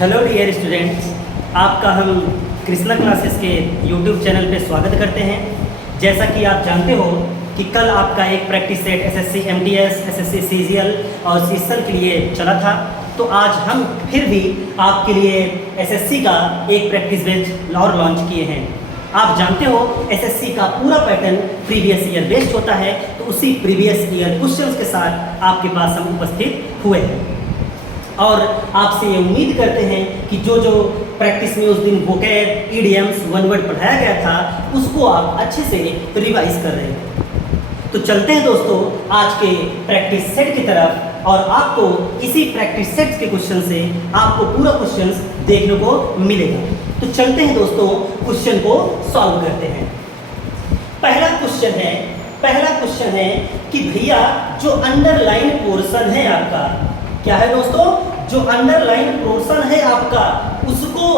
Hello dear students, आपका हम Krishna classes के यूट्यूब चैनल पे स्वागत करते हैं। जैसा कि आप जानते हो कि कल आपका एक practice set SSC MTS, SSC CGL और सीजीएल के लिए चला था, तो आज हम फिर भी आपके लिए एसएससी का एक प्रैक्टिस बैच और लॉन्च किए हैं। आप जानते हो एसएससी का पूरा पैटर्न प्रीवियस ईयर बेस्ड होता है, तो उसी प्रीवियस ईयर क्वेश्चंस के साथ आपके पास हम उपस्थित हुए हैं और आपसे ये उम्मीद करते हैं कि जो प्रैक्टिस में उस दिन वोकैब, इडियम्स, वन वर्ड पढ़ाया गया था उसको आप अच्छे से रिवाइज कर रहे हैं। तो चलते हैं दोस्तों आज के प्रैक्टिस सेट की तरफ और आपको इसी प्रैक्टिस सेट के क्वेश्चन से आपको पूरा क्वेश्चन देखने को मिलेगा। तो चलते हैं दोस्तों, क्वेश्चन को सॉल्व करते हैं। पहला क्वेश्चन है कि भैया जो अंडरलाइन पोर्शन है आपका, क्या है दोस्तों, जो अंडरलाइन पोर्शन है आपका, उसको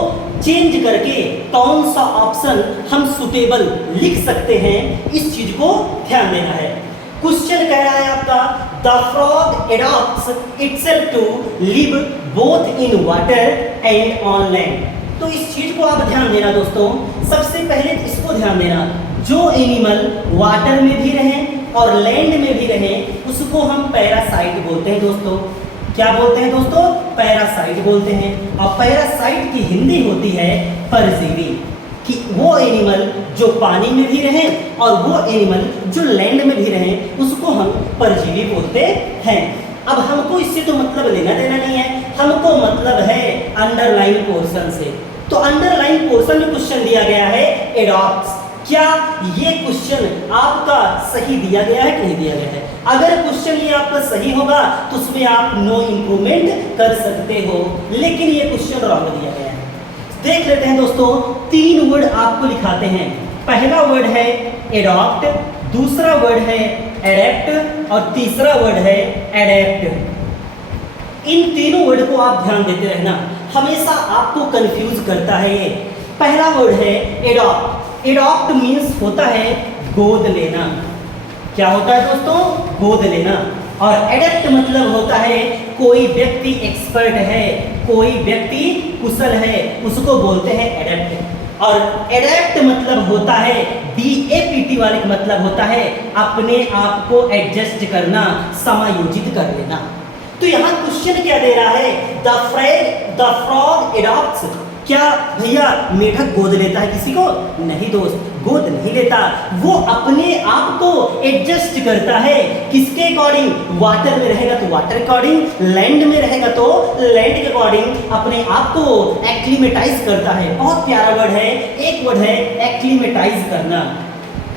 चेंज करके कौन सा ऑप्शन हम सुटेबल लिख सकते हैं, इस चीज को ध्यान देना है। क्वेश्चन कह रहा है आपका the frog adopts itself to live both in water and on land. तो इस चीज को आप ध्यान देना दोस्तों। सबसे पहले इसको ध्यान देना, जो एनिमल वाटर में भी रहे और लैंड में भी रहे उसको हम पैरासाइट बोलते हैं दोस्तों। क्या बोलते हैं दोस्तों? पैरासाइट बोलते हैं। और पैरासाइट की हिंदी होती है परजीवी। कि वो एनिमल जो पानी में भी रहे और वो एनिमल जो लैंड में भी रहे उसको हम परजीवी बोलते हैं। अब हमको इससे तो मतलब लेना देना नहीं है, हमको मतलब है अंडरलाइन पोर्शन से। तो अंडरलाइन पोर्शन में क्वेश्चन दिया गया है एडॉप्ट्स। क्या ये क्वेश्चन आपका सही दिया गया है कि नहीं दिया गया है? अगर क्वेश्चन ये आपका सही होगा तो उसमें आप नो इंप्रूवमेंट कर सकते हो, लेकिन ये क्वेश्चन रॉन्ग दिया गया है। देख लेते हैं दोस्तों, 3 वर्ड आपको लिखाते हैं। पहला वर्ड है एडॉप्ट, दूसरा वर्ड है एडेप्ट और तीसरा वर्ड है एडेप्ट। इन तीनों वर्ड को आप ध्यान देते रहना, हमेशा आपको कंफ्यूज करता है ये। पहला वर्ड है एडॉप्ट। एडॉप्ट मीन्स होता है गोद लेना। क्या होता है दोस्तों? गोद लेना। और एडेप्ट मतलब होता है कोई व्यक्ति एक्सपर्ट है, कोई व्यक्ति कुशल है, उसको बोलते हैं एडेप्ट। और एडेप्ट मतलब होता है DAPT वाले का मतलब होता है अपने आप को एडजस्ट करना, समायोजित कर लेना। तो यहाँ क्वेश्चन क्या दे रहा है? The frog adopts. क्या भैया मेढक गोद लेता है किसी को? नहीं दोस्त, गोद नहीं लेता। वो अपने आप को एडजस्ट करता है। किसके अकॉर्डिंग? वाटर में रहेगा तो वाटर के अकॉर्डिंग, लैंड में रहेगा तो लैंड के अकॉर्डिंग अपने आप को एक्लिमेटाइज करता है। बहुत प्यारा वर्ड है, एक वर्ड है एक्लिमेटाइज करना।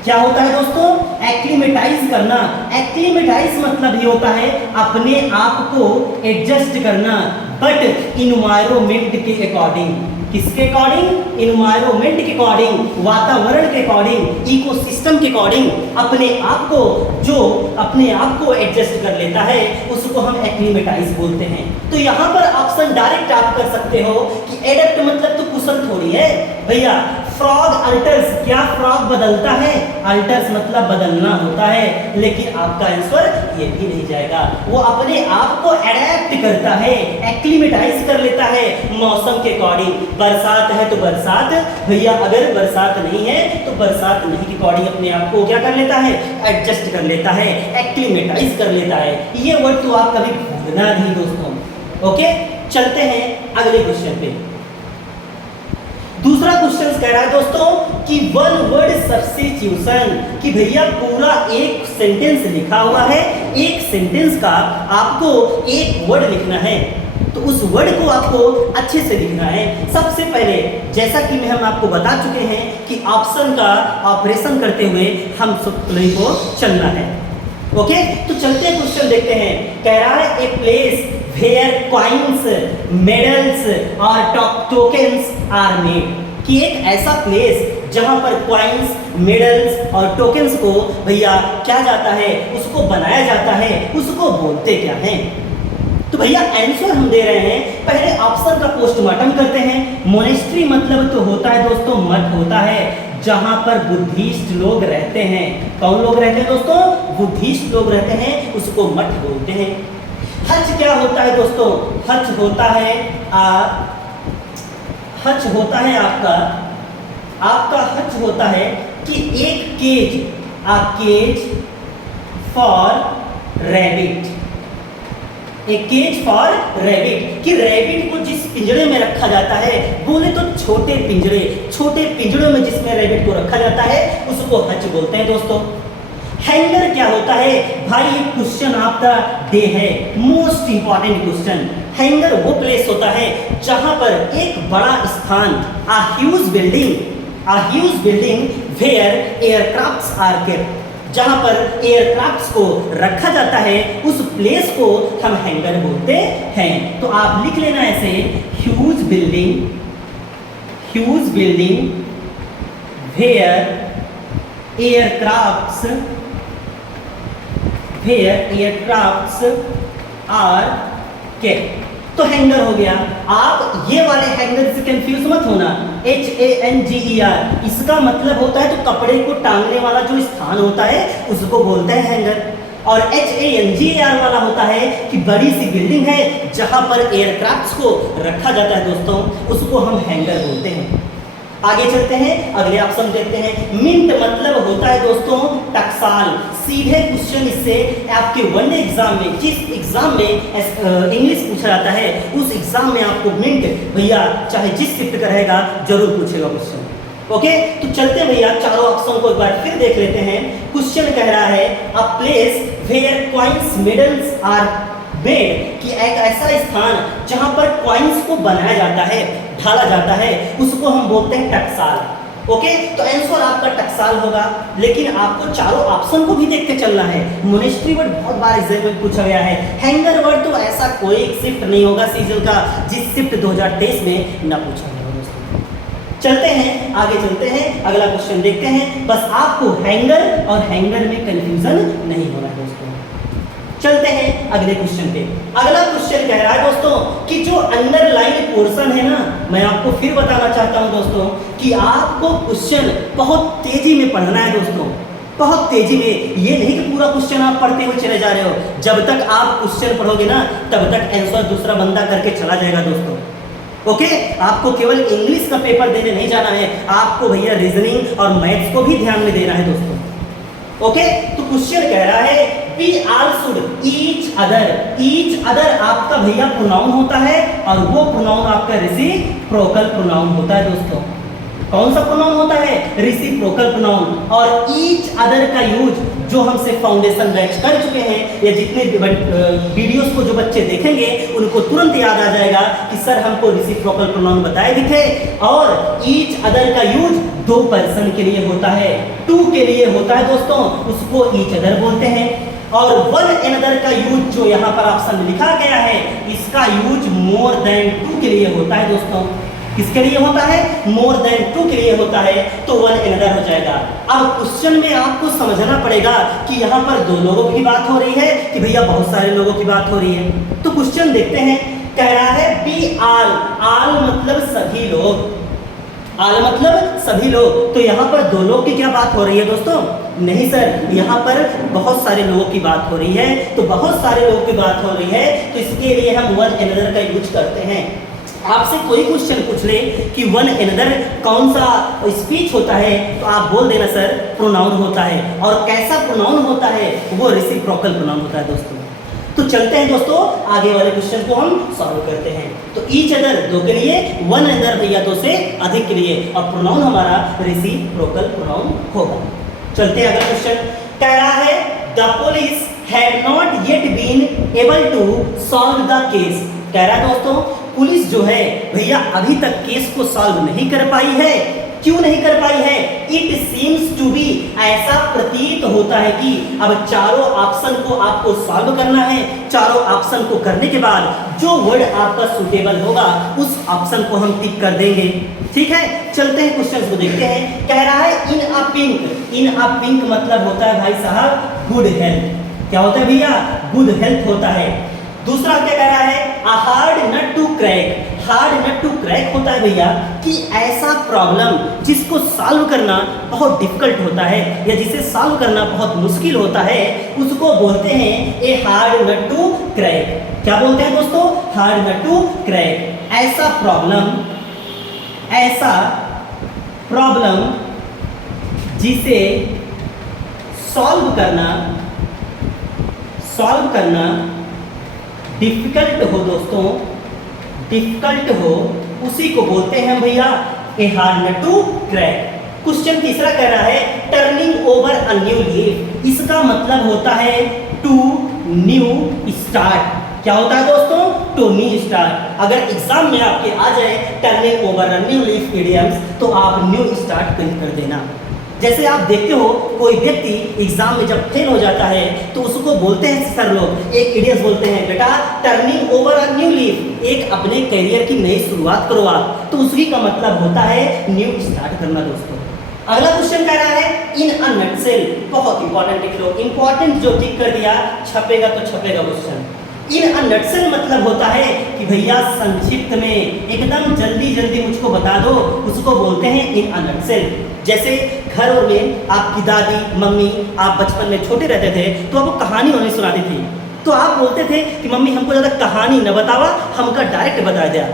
क्या होता है दोस्तों? एक्लिमेटाइज करना। एक्लिमेटाइज मतलब ये होता है अपने आप को एडजस्ट करना, बट इन्वायरमेंट के अकॉर्डिंग। किसके अकॉर्डिंग? इन्वायरमेंट के अकॉर्डिंग, वातावरण के अकॉर्डिंग, इकोसिस्टम के अकॉर्डिंग अपने आप को, जो अपने आप को एडजस्ट कर लेता है उसको हम एक्लिमेटाइज बोलते हैं। तो यहाँ पर ऑप्शन डायरेक्ट आप कर सकते हो कि एडेप्ट मतलब तो कुशल थोड़ी है भैया। फ्रॉग अल्टर्स, क्या फ्रॉग बदलता है? अल्टर्स मतलब बदलना होता है, लेकिन आपका आंसर ये भी नहीं जाएगा। वो अपने आप को एडेप्ट करता है, एक्लिमेटाइज कर लेता है मौसम के अकॉर्डिंग। बरसात है तो बरसात भैया, अगर बरसात नहीं है तो बरसात नहीं के अकॉर्डिंग अपने आप को क्या कर लेता है? एडजस्ट कर लेता है, एक्लिमेटाइज कर लेता है। ये वर्ड तो आप कभी भूलना नहीं दोस्तों। ओके, चलते हैं अगले क्वेश्चन पे। दूसरा क्वेश्चन कह रहा है दोस्तों कि वन वर्ड सब्स्टिट्यूशन। कि भैया पूरा एक सेंटेंस लिखा हुआ है, एक सेंटेंस का आपको एक वर्ड लिखना है, तो उस वर्ड को आपको अच्छे से लिखना है। सबसे पहले जैसा कि हम आपको बता चुके हैं कि ऑप्शन का ऑपरेशन करते हुए हम सब को चलना है। ओके, तो चलते हैं, क्वेश्चन देखते हैं। कह रहा है a place where coins, medals और टोकन्स आर मेड। कि एक ऐसा प्लेस जहां पर कॉइन्स, मेडल्स और टोकन्स को भैया क्या जाता है, उसको बनाया जाता है, उसको बोलते क्या हैं? तो भैया आंसर हम दे रहे हैं। पहले ऑप्शन का पोस्टमार्टम करते हैं। मोनेस्ट्री मतलब तो होता है दोस्तों मठ होता है, जहां पर बुद्धिस्ट लोग रहते हैं। कौन लोग रहते हैं दोस्तों? बुद्धिस्ट लोग रहते हैं, उसको मठ बोलते हैं। हज क्या होता है दोस्तों? हज होता है हच होता है आपका हच होता है कि एक cage, a cage for rabbit, एक केज फॉर रैबिट, कि रैबिट को जिस पिंजरे में रखा जाता है, बोले तो छोटे पिंजड़ों में जिसमें रैबिट को रखा जाता है उसको हच बोलते हैं दोस्तों। हैंगर क्या होता है भाई, ये क्वेश्चन आपका डे है, मोस्ट इंपॉर्टेंट क्वेश्चन। हैंगर वो प्लेस होता है जहां पर एक बड़ा स्थान, a huge building where aircrafts are kept, जहां पर एयरक्राफ्ट्स को रखा जाता है उस प्लेस को हम हैंगर बोलते हैं। तो आप लिख लेना ऐसे, huge building where aircrafts are kept. तो हैंगर हो गया। आप ये वाले हैंगर से कंफ्यूज मत होना, HANGER, इसका मतलब होता है तो कपड़े को टांगने वाला जो स्थान होता है उसको बोलते हैं हैंगर। और HANGER वाला होता है कि बड़ी सी बिल्डिंग है जहां पर एयरक्राफ्ट्स को रखा जाता है दोस्तों, उसको हम हैंगर बोलते हैं। आगे चलते हैं, अगले ऑप्शन देखते हैं। मिंट मतलब होता है दोस्तों टकसाल। सीधे क्वेश्चन इससे आपके वनडे एग्जाम में, जिस एग्जाम में इंग्लिश पूछा जाता है उस एग्जाम में आपको मिंट भैया चाहे जिस शिफ्ट का रहेगा जरूर पूछेगा क्वेश्चन। ओके, तो चलते हैं भैया, चारों ऑप्शन को एक बार फिर देख लेते हैं। क्वेश्चन कह रहा है a place where coins medals are made, कि एक ऐसा स्थान जहां पर कॉइन्स को बनाया जाता है, ढाला जाता है, उसको हम बोलते हैं टकसाल। ओके, तो आंसर आपका टकसाल होगा। लेकिन आपको चारों ऑप्शन को भी देख के चलना है। मोनेस्ट्री वर्ड बहुत बार एग्जाम में पूछा गया है, हैंगर वर्ड तो ऐसा कोई शिफ्ट नहीं होगा सीजन का जिस शिफ्ट 2023 में ना पूछा गया दोस्तों। चलते हैं, आगे चलते हैं, अगला क्वेश्चन देखते हैं। बस आपको हैंगर और हैंगर में कंफ्यूजन नहीं होना है दोस्तों। चलते हैं अगले क्वेश्चन पे। अगला क्वेश्चन कह रहा है दोस्तों कि जो अंडरलाइन पोर्शन है ना, मैं आपको फिर बताना चाहता हूं दोस्तों कि आपको क्वेश्चन बहुत तेजी में पढ़ना है दोस्तों, बहुत तेजी में। ये नहीं कि पूरा क्वेश्चन आप पढ़ते हुए चले जा रहे हो, जब तक आप क्वेश्चन पढ़ोगे ना तब तक आंसर दूसरा बंदा करके चला जाएगा दोस्तों। ओके, आपको केवल इंग्लिश का पेपर देने नहीं जाना है, आपको भैया रीजनिंग और मैथ्स को भी ध्यान में देना है दोस्तों। ओके, तो क्वेश्चन कह रहा है we all should each other आपका भैया प्रोनाउन होता है और वो प्रोनाउन आपका रेसिप्रोकल प्रोनाउन होता है दोस्तों। कौन सा प्रोनाउन होता है? Reciprocal pronoun. और ईच अदर का यूज जो हमसे फाउंडेशन बैच कर चुके हैं, या जितने वीडियोस को जो बच्चे देखेंगे उनको तुरंत याद आ जाएगा कि सर हमको रेसिप्रोकल प्रोनाउन बताए भी थे। और ईच अदर का यूज दो पर्सन के लिए होता है, टू के लिए होता है दोस्तों, उसको ईच अदर बोलते हैं। और वन अनदर का यूज जो यहाँ पर ऑप्शन में लिखा गया है, इसका यूज मोर देन टू के लिए होता है दोस्तों। किसके लिए होता है? मोर देन टू के लिए होता है, तो वन अनदर हो जाएगा। अब क्वेश्चन में आपको समझना पड़ेगा कि यहाँ पर दो लोगों की बात हो रही है कि भैया बहुत सारे लोगों की बात हो रही है। तो क्वेश्चन देखते हैं, कह रहा है बी आल मतलब सभी लोग, आल मतलब सभी लोग। तो यहाँ पर दो लोग की क्या बात हो रही है दोस्तों? नहीं सर, यहाँ पर बहुत सारे लोगों की बात हो रही है। तो बहुत सारे लोगों की बात हो रही है तो इसके लिए हम वन अनदर का यूज करते हैं। आपसे कोई क्वेश्चन पूछ ले कि वन अनदर कौन सा स्पीच होता है, तो आप बोल देना सर प्रोनाउन होता है। और कैसा प्रोनाउन होता है? वो रेसिप्रोकल प्रोनाउन होता है दोस्तों। तो चलते हैं दोस्तों, आगे वाले क्वेश्चन को हम सॉल्व करते हैं। तो ईच अदर दो के लिए, वन अनदर भैया दो से अधिक के लिए, और प्रोनाउन हमारा रेसिप्रोकल प्रोनाउन होगा। चलते हैं अगला क्वेश्चन। कह रहा है the police had not yet been able to solve the case. कह रहा है दोस्तों पुलिस जो है भैया अभी तक केस को सॉल्व नहीं कर पाई है। क्यों नहीं कर पाई है? इट सीम्स टू बी, ऐसा प्रतीत होता है कि अब चारों ऑप्शन को आपको सॉल्व करना है। चारों ऑप्शन को करने के बाद जो वर्ड आपका सुटेबल होगा उस ऑप्शन को हम टिक कर देंगे। ठीक है, चलते हैं क्वेश्चन को देखते हैं। कह रहा है इन अ पिंक मतलब होता है भाई साहब गुड हेल्थ। क्या होता है भैया? गुड हेल्थ होता है। दूसरा क्या कह रहा है? A hard nut to crack. Hard nut to crack होता है भैया कि ऐसा प्रॉब्लम जिसको सॉल्व करना बहुत डिफिकल्ट होता है या जिसे सॉल्व करना बहुत मुश्किल होता है, उसको बोलते हैं a hard nut to crack. क्या बोलते हैं दोस्तों? Hard nut to crack. ऐसा प्रॉब्लम ऐसा प्रॉब्लम जिसे सॉल्व करना डिफिकल्ट हो दोस्तों, डिफिकल्ट हो, उसी को बोलते हैं भैया a hard nut to crack. Question तीसरा कह रहा है turning over a new leaf, इसका मतलब होता है टू न्यू स्टार्ट। क्या होता है दोस्तों? To new start. अगर एग्जाम में आपके आ जाए turning over a new leaf idioms, तो आप न्यू स्टार्ट प्रिंट कर देना। जैसे आप देखते हो कोई व्यक्ति एग्जाम में जब फेल हो जाता है तो उसको बोलते हैं सर लोग, एक इडियम्स बोलते हैं बेटा turning over a new leaf, एक अपने करियर की नई शुरुआत करो आप, तो उसी का मतलब होता है न्यू स्टार्ट करना दोस्तों। अगला क्वेश्चन कह रहा है इन अ नटसेल, बहुत इंपॉर्टेंट लिख लो, इंपॉर्टेंट जो टिक कर दिया छपेगा तो छपेगा क्वेश्चन। इन अ नटसेल मतलब होता है कि भैया संक्षिप्त में एकदम जल्दी जल्दी मुझको बता दो, उसको बोलते हैं इन अ नटसेल। जैसे घर में आपकी दादी मम्मी, आप बचपन में छोटे रहते थे तो आपको कहानी उन्हें सुनाती थी, तो आप बोलते थे कि मम्मी हमको ज़्यादा कहानी न बतावा, हमका डायरेक्ट बता दिया।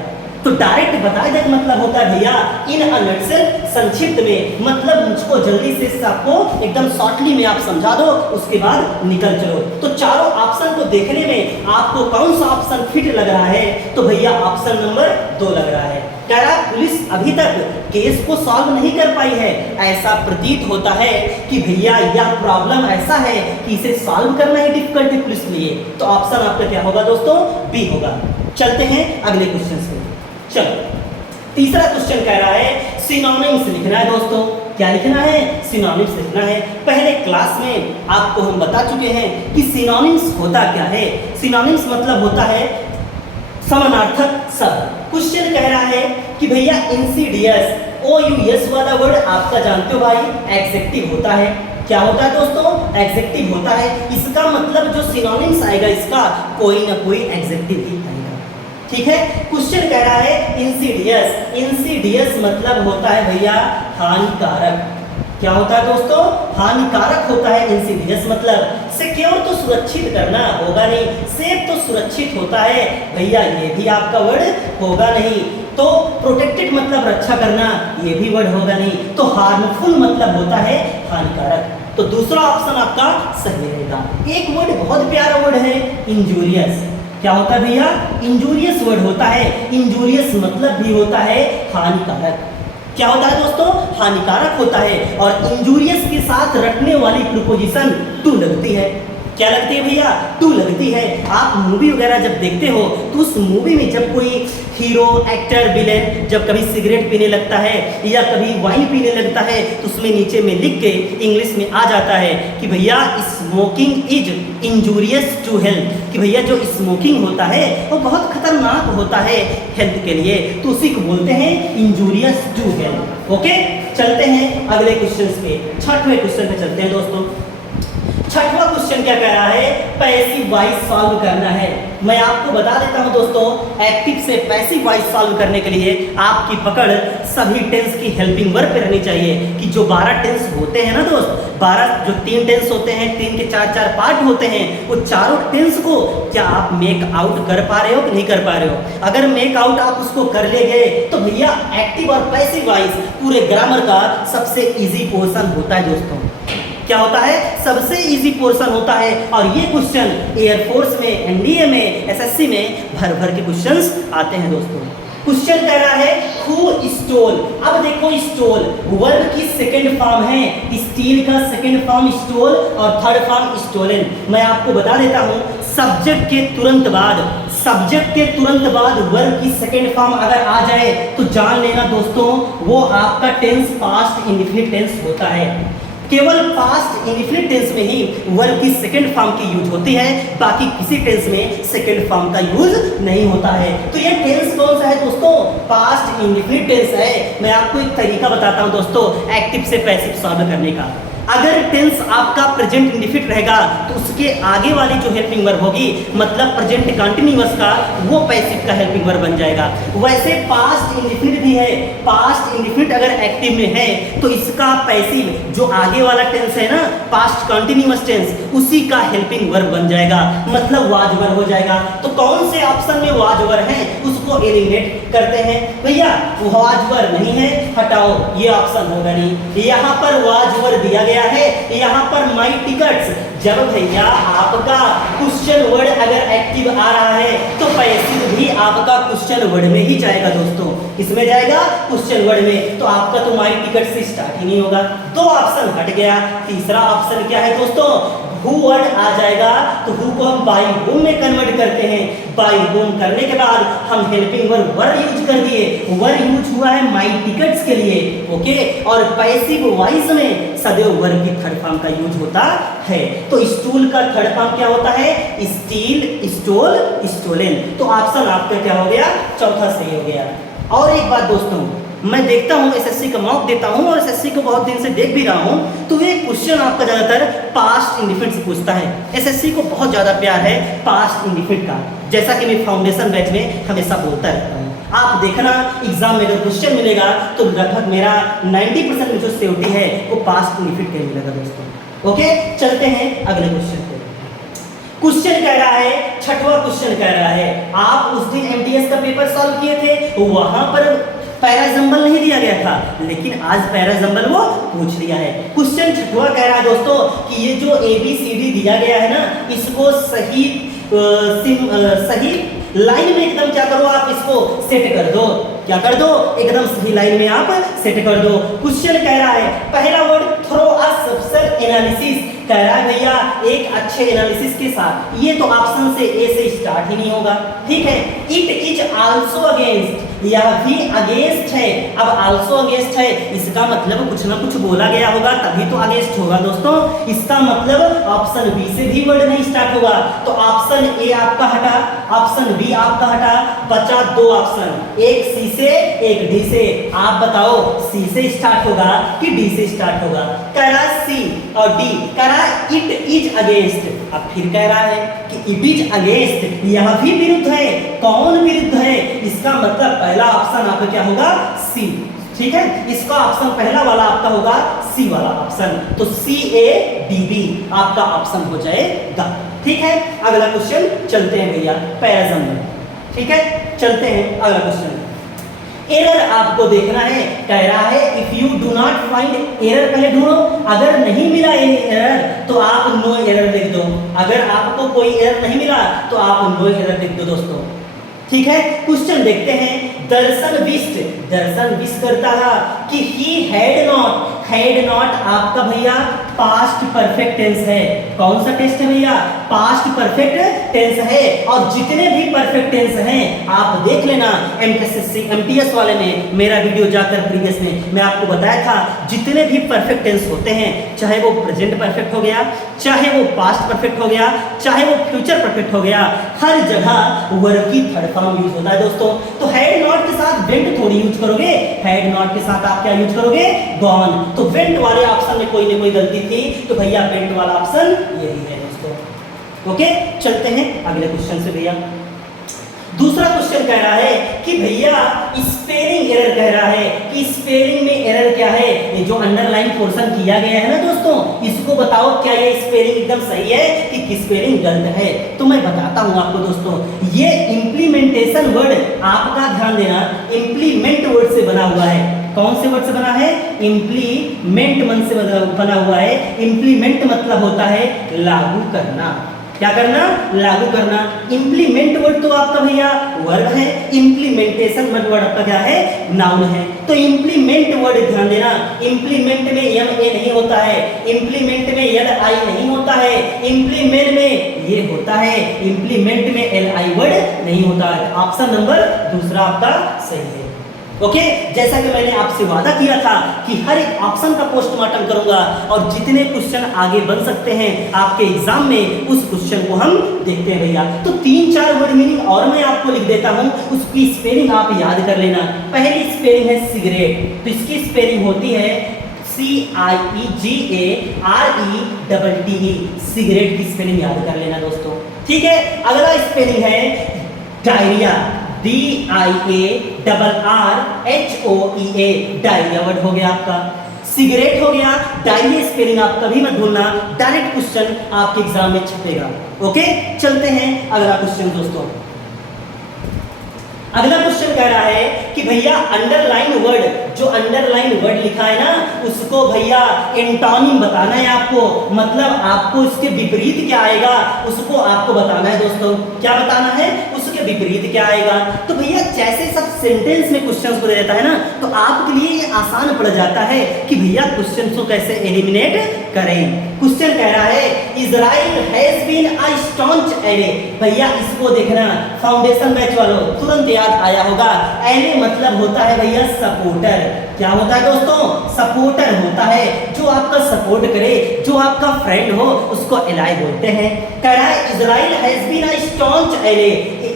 तो डायरेक्ट बता दे मतलब होता है भैया इन अ नटसेल, संक्षिप्त में, मतलब मुझको जल्दी से आपको एकदम शॉर्टली में आप समझा दो, उसके बाद निकल चलो। तो चारों ऑप्शन को देखने में आपको कौन सा ऑप्शन फिट लग रहा है? तो भैया ऑप्शन नंबर 2 लग रहा है। कह रहा पुलिस अभी तक केस को सॉल्व नहीं कर पाई है, ऐसा प्रतीत होता है कि भैया यह प्रॉब्लम ऐसा है कि इसे सॉल्व करना ही डिफिकल्ट है पुलिस के लिए। तो ऑप्शन आपका क्या होगा दोस्तों? बी होगा। चलते हैं अगले क्वेश्चन से। चलो तीसरा क्वेश्चन कह रहा है सिनोनिम्स लिखना है दोस्तों। क्या लिखना है? सिनोनिम्स लिखना है। पहले क्लास में आपको हम बता चुके हैं कि सिनोनिम्स होता क्या है। सिनोनिम्स मतलब होता है समानार्थक शब्द। क्वेश्चन कह रहा है कि भैया इंसीडियस, OUS वाला वर्ड आपका जानते हो भाई, एडजेक्टिव होता है। क्या होता है दोस्तों? एडजेक्टिव होता है। इसका मतलब जो सिनोनिम्स आएगा इसका कोई ना कोई एडजेक्टिव ही आएगा, ठीक है। क्वेश्चन कह रहा है इंसीडियस, इंसीडियस मतलब होता है भैया हानिकारक। क्या होता है दोस्तों? हानिकारक होता है इंसीडियस मतलब। सिक्योर तो सुरक्षित करना होगा नहीं, सेफ तो सुरक्षित होता है भैया, ये भी आपका वर्ड होगा नहीं। तो प्रोटेक्टेड मतलब रक्षा करना, ये भी वर्ड होगा नहीं। तो हार्मफुल मतलब होता है हानिकारक। तो दूसरा ऑप्शन आपका सही रहेगा। एक वर्ड बहुत प्यारा वर्ड है इंजूरियस। क्या होता है भैया? इंजूरियस वर्ड होता है। इंजूरियस मतलब भी होता है हानिकारक। क्या होता है दोस्तों? हानिकारक होता है। और इंजूरियस के साथ रटने वाली प्रीपोजिशन टू लगती है। क्या लगती है भैया? टू लगती है। आप मूवी वगैरह जब देखते हो तो उस मूवी में जब कोई हीरो, एक्टर, विलेन जब कभी सिगरेट पीने लगता है या कभी वाइन पीने लगता है तो उसमें नीचे में लिख के इंग्लिश में आ जाता है कि भैया smoking is injurious to health, कि भैया जो स्मोकिंग होता है वो बहुत खतरनाक होता है हेल्थ के लिए, तो उसी को बोलते हैं इंजूरियस टू हेल्थ। ओके, चलते हैं अगले क्वेश्चन पे। छठवें क्वेश्चन पे चलते हैं दोस्तों। छठवां क्वेश्चन क्या कह रहा है? पैसिव वॉइस सॉल्व करना है। मैं आपको बता देता हूं दोस्तों, एक्टिव से पैसिव वॉइस सॉल्व करने के लिए आपकी पकड़ सभी टेंस की हेल्पिंग वर्ब पे रहनी चाहिए। कि जो 12 टेंस होते हैं ना दोस्त, 12 जो 3 टेंस होते हैं, 3 के 4 पार्ट होते हैं, वो चारों टेंस को क्या आप मेक आउट कर पा रहे हो कि नहीं कर पा रहे हो? अगर मेक आउट आप उसको कर ले गए तो भैया एक्टिव और पैसिव वॉइस पूरे ग्रामर का सबसे इजी पोर्शन होता है दोस्तों। क्या होता है? सबसे इजी पोर्शन होता है। और ये क्वेश्चन एयरफोर्स में, एनडीए में, एसएससी में भर भर के क्वेश्चंस आते हैं दोस्तों। क्वेश्चन कह रहा है हु स्टोल। अब देखो स्टोल वर्ब की सेकंड फॉर्म है, स्टील का सेकंड फॉर्म स्टोल और थर्ड फॉर्म स्टोलन। मैं आपको बता देता हूं, सब्जेक्ट के तुरंत बाद वर्ब की सेकंड फॉर्म अगर आ जाए तो जान लेना दोस्तों वो आपका टेंस पास्ट इंडेफिनिट टेंस होता है। केवल पास्ट इंडेफिनिट टेंस में ही वर्ब की सेकंड फॉर्म की यूज होती है, बाकी किसी टेंस में सेकंड फॉर्म का यूज नहीं होता है। तो ये टेंस कौन सा है दोस्तों? पास्ट इंडेफिनिट टेंस है। मैं आपको एक तरीका बताता हूं दोस्तों एक्टिव से पैसिव सॉल्व करने का। अगर टेंस आपका प्रेजेंट इंडेफिनिट रहेगा तो उसके आगे वाली जो हेल्पिंग वर्ब होगी, मतलब प्रेजेंट कंटीन्यूअस का, वो पैसिव का हेल्पिंग वर्ब बन जाएगा। वैसे पास्ट इंडेफिनिट भी है, पास्ट इंडेफिनिट अगर एक्टिव में है तो इसका पैसिव जो आगे वाला टेंस है ना, पास्ट कंटीन्यूअस टेंस, उसी का हेल्पिंग वर्ब बन जाएगा, मतलब वाज वर्ब हो जाएगा। तो कौन से ऑप्शन में वाज वर्ब है उसको एलिमिनेट करते हैं। भैया वाज वर्ब नहीं है, हटाओ, ये ऑप्शन होगा नहीं। यहाँ पर वाज वर्ब दिया गया है, यहाँ पर माई टिकट्स। जब भैया आपका क्वेश्चन वर्ड अगर एक्टिव आ रहा है तो पैसिव भी आपका क्वेश्चन वर्ड में ही जाएगा दोस्तों। किसमें जाएगा? क्वेश्चन वर्ड में। तो आपका तो माई टिकट से स्टार्ट ही नहीं होगा। दो ऑप्शन हट गया। तीसरा ऑप्शन क्या है दोस्तों? हु वर्ड आ जाएगा, तो हु को हम बाई होम में कन्वर्ट करते हैं। बाई होम करने के बाद हम हेल्पिंग वर्ब वर यूज कर दिए। वर यूज हुआ है माई टिकट्स के लिए, ओके। और पैसिव वॉइस में सदैव वर्ब की थर्ड फॉर्म का यूज होता है। तो स्टूल का थर्ड फॉर्म क्या होता है? Steal, stole, stolen. तो ऑप्शन आपका क्या हो गया? चौथा सही हो गया। और एक बात दोस्तों, मैं देखता हूँ एसएससी का मॉक देता हूँ और एसएससी को बहुत दिन से देख भी रहा हूँ, तो ये क्वेश्चन आपका ज़्यादातर पास्ट इंडेफिनिट से पूछता है। एसएससी को बहुत ज़्यादा प्यार है पास्ट इंडेफिनिट का, जैसा कि मैं फाउंडेशन बैच में हमेशा बोलता रहता हूँ। आप देखना एग्जाम में अगर क्वेश्चन मिलेगा तो लगभग मेरा 90% में जो सेफ्टी है वो पास्ट इंडेफिनिट के मिलेगा दोस्तों। ओके, चलते हैं अगले क्वेश्चन पे। क्वेश्चन कह रहा है, छठवां क्वेश्चन कह रहा है, आप उस दिन एमटीएस का पेपर सॉल्व किए थे, वहां पर पैरा एग्जाम्पल नहीं दिया गया था, लेकिन आज पैरा एग्जाम्पल वो पूछ लिया है। क्वेश्चन छठवां कह रहा है दोस्तों कि ये जो ABCD दिया गया है ना, इसको सही लाइन में एकदम क्या करो, आप इसको सेट कर दो। क्या कर दो? एकदम सही लाइन में आप सेट कर दो। क्वेश्चन कह रहा है, पहला वर्ड थ्रो अ सब्सेट एनालिसिस, कह रहा है भैया एक अच्छे एनालिसिस के साथ। ये तो ऑप्शन से ए से स्टार्ट ही नहीं होगा, ठीक है। इट इज आल्सो अगेंस्ट, यह भी अगेंस्ट है। अब आल्सो अगेंस्ट है, इसका मतलब कुछ ना कुछ बोला गया होगा तभी तो अगेंस्ट होगा दोस्तों। इसका मतलब ऑप्शन बी से भी वर्ड नहीं स्टार्ट होगा। तो ऑप्शन ए आपका हटा, ऑप्शन बी आपका हटा, बचा दो ऑप्शन, एक सी से एक डी से। आप बताओ सी से स्टार्ट होगा कि डी से स्टार्ट होगा? कह रहा सी और डी, कह रहा इट इज अगेंस्ट। अब फिर कह रहा है कि इट इज अगेंस्ट, यह भी विरुद्ध है। कौन विरुद्ध है? इसका मतलब पहला ऑप्शन आपका क्या होगा? सी, ठीक है। इसका ऑप्शन पहला वाला आपका होगा सी वाला ऑप्शन। तो CADB आपका ऑप्शन हो जाएगा, ठीक है। अगला क्वेश्चन चलते हैं भैया पैराजम में, ठीक है। चलते हैं अगला क्वेश्चन। एरर आपको देखना है, कह रहा है if you do not find error, पहले ढूंढो। अगर नहीं मिला एरर तो आप नो एरर लिख दो। अगर आपको कोई एरर नहीं मिला तो आप नो एरर लिख दो दोस्तों, ठीक है। क्वेश्चन देखते हैं। दर्शन विश करता था कि ही हैड नॉट आपका भैया पास्ट परफेक्ट टेंस है। कौन सा टेंस है भैया? पास्ट परफेक्ट टेंस है। और जितने भी परफेक्ट टेंस हैं आप देख लेना, MTS वाले में मेरा वीडियो जाकर प्रीवियस में मैं आपको बताया था, जितने भी परफेक्ट टेंस होते हैं, चाहे वो प्रेजेंट परफेक्ट हो गया, चाहे वो पास्ट परफेक्ट हो गया, चाहे वो फ्यूचर परफेक्ट हो गया, हर जगह वर्ब की थर्ड फॉर्म यूज होता है दोस्तों। तो हैड नॉट के साथ वेंट थोड़ी यूज करोगे, हैड नॉट के साथ आप क्या यूज करोगे? गॉन। तो वेंट वाले ऑप्शन में कोई ना कोई गलती थी, तो भैया वेंट वाला ऑप्शन यही है दोस्तों। ओके, चलते हैं अगले क्वेश्चन से भैया। दूसरा क्वेश्चन कह रहा है कि भैया स्पेलिंग एरर, कह रहा है कि स्पेलिंग में एरर क्या है? ये जो अंडरलाइन पोर्शन किया गया है ना दोस्तों, इसको बताओ क्या ये स्पेलिंग एकदम सही है कि स्पेलिंग गलत है? तो मैं बताता हूं आपको दोस्तों। ये इंप्लीमेंटेशन वर्ड आपका ध्यान देना, इंप्लीमेंट वर्ड से बना हुआ है। कौन से वर्ड से बना है? इंप्लीमेंट मन से बना हुआ है। इंप्लीमेंट मतलब होता है लागू करना। क्या करना? लागू करना। इंप्लीमेंट वर्ड तो आपका भैया वर्ब है, इंप्लीमेंटेशन वर्ड आपका क्या है? नाउन है। तो इंप्लीमेंट वर्ड ध्यान देना, इंप्लीमेंट में MA नहीं होता है, इंप्लीमेंट में LI नहीं होता है, इंप्लीमेंट में ये होता है, इंप्लीमेंट में LI वर्ड नहीं होता है। ऑप्शन नंबर दूसरा आपका सही है। ओके, जैसा कि मैंने आपसे वादा किया था कि हर एक ऑप्शन का पोस्टमार्टम करूंगा और जितने क्वेश्चन आगे बन सकते हैं आपके एग्जाम में, उस क्वेश्चन को हम देखते हैं भैया। तो 3-4 वर्ड मीनिंग और मैं आपको लिख देता हूं, उसकी स्पेलिंग आप याद कर लेना। पहली स्पेलिंग है सिगरेट, तो इसकी स्पेलिंग होती है CIEGARETTE, सिगरेट की स्पेलिंग याद कर लेना दोस्तों। ठीक है, अगला स्पेलिंग है डायरिया, DIARRHOEA, डायरिया वर्ड हो गया आपका। सिगरेट हो गया, डायरिया स्पेलिंग आप कभी मत भूलना, डायरेक्ट क्वेश्चन आपके एग्जाम में छपेगा। ओके, चलते हैं अगला क्वेश्चन दोस्तों। अगला क्वेश्चन कह रहा है कि भैया अंडरलाइन वर्ड, जो अंडरलाइन वर्ड लिखा है ना, उसको भैया एंटोनिम बताना है आपको, मतलब आपको इसके विपरीत क्या आएगा उसको आपको बताना है दोस्तों। क्या बताना है? उसके विपरीत क्या आएगा। तो भैया जैसे सब सेंटेंस में क्वेश्चंस को दे देता है ना, तो आपके लिए ये आसान पड़ जाता है कि भैया क्वेश्चन को कैसे एलिमिनेट करें। क्वेश्चन कह रहा है Israel has been a staunch ally, भैया इसको देखना, फाउंडेशन बैच वालों तुरंत याद आया होगा। एले मतलब होता है भैया सपोर्टर। क्या होता है दोस्तों? सपोर्टर होता है, जो आपका सपोर्ट करे, जो आपका फ्रेंड हो उसको एलाई बोलते हैं। कह रहा है Israel has been a staunch ally,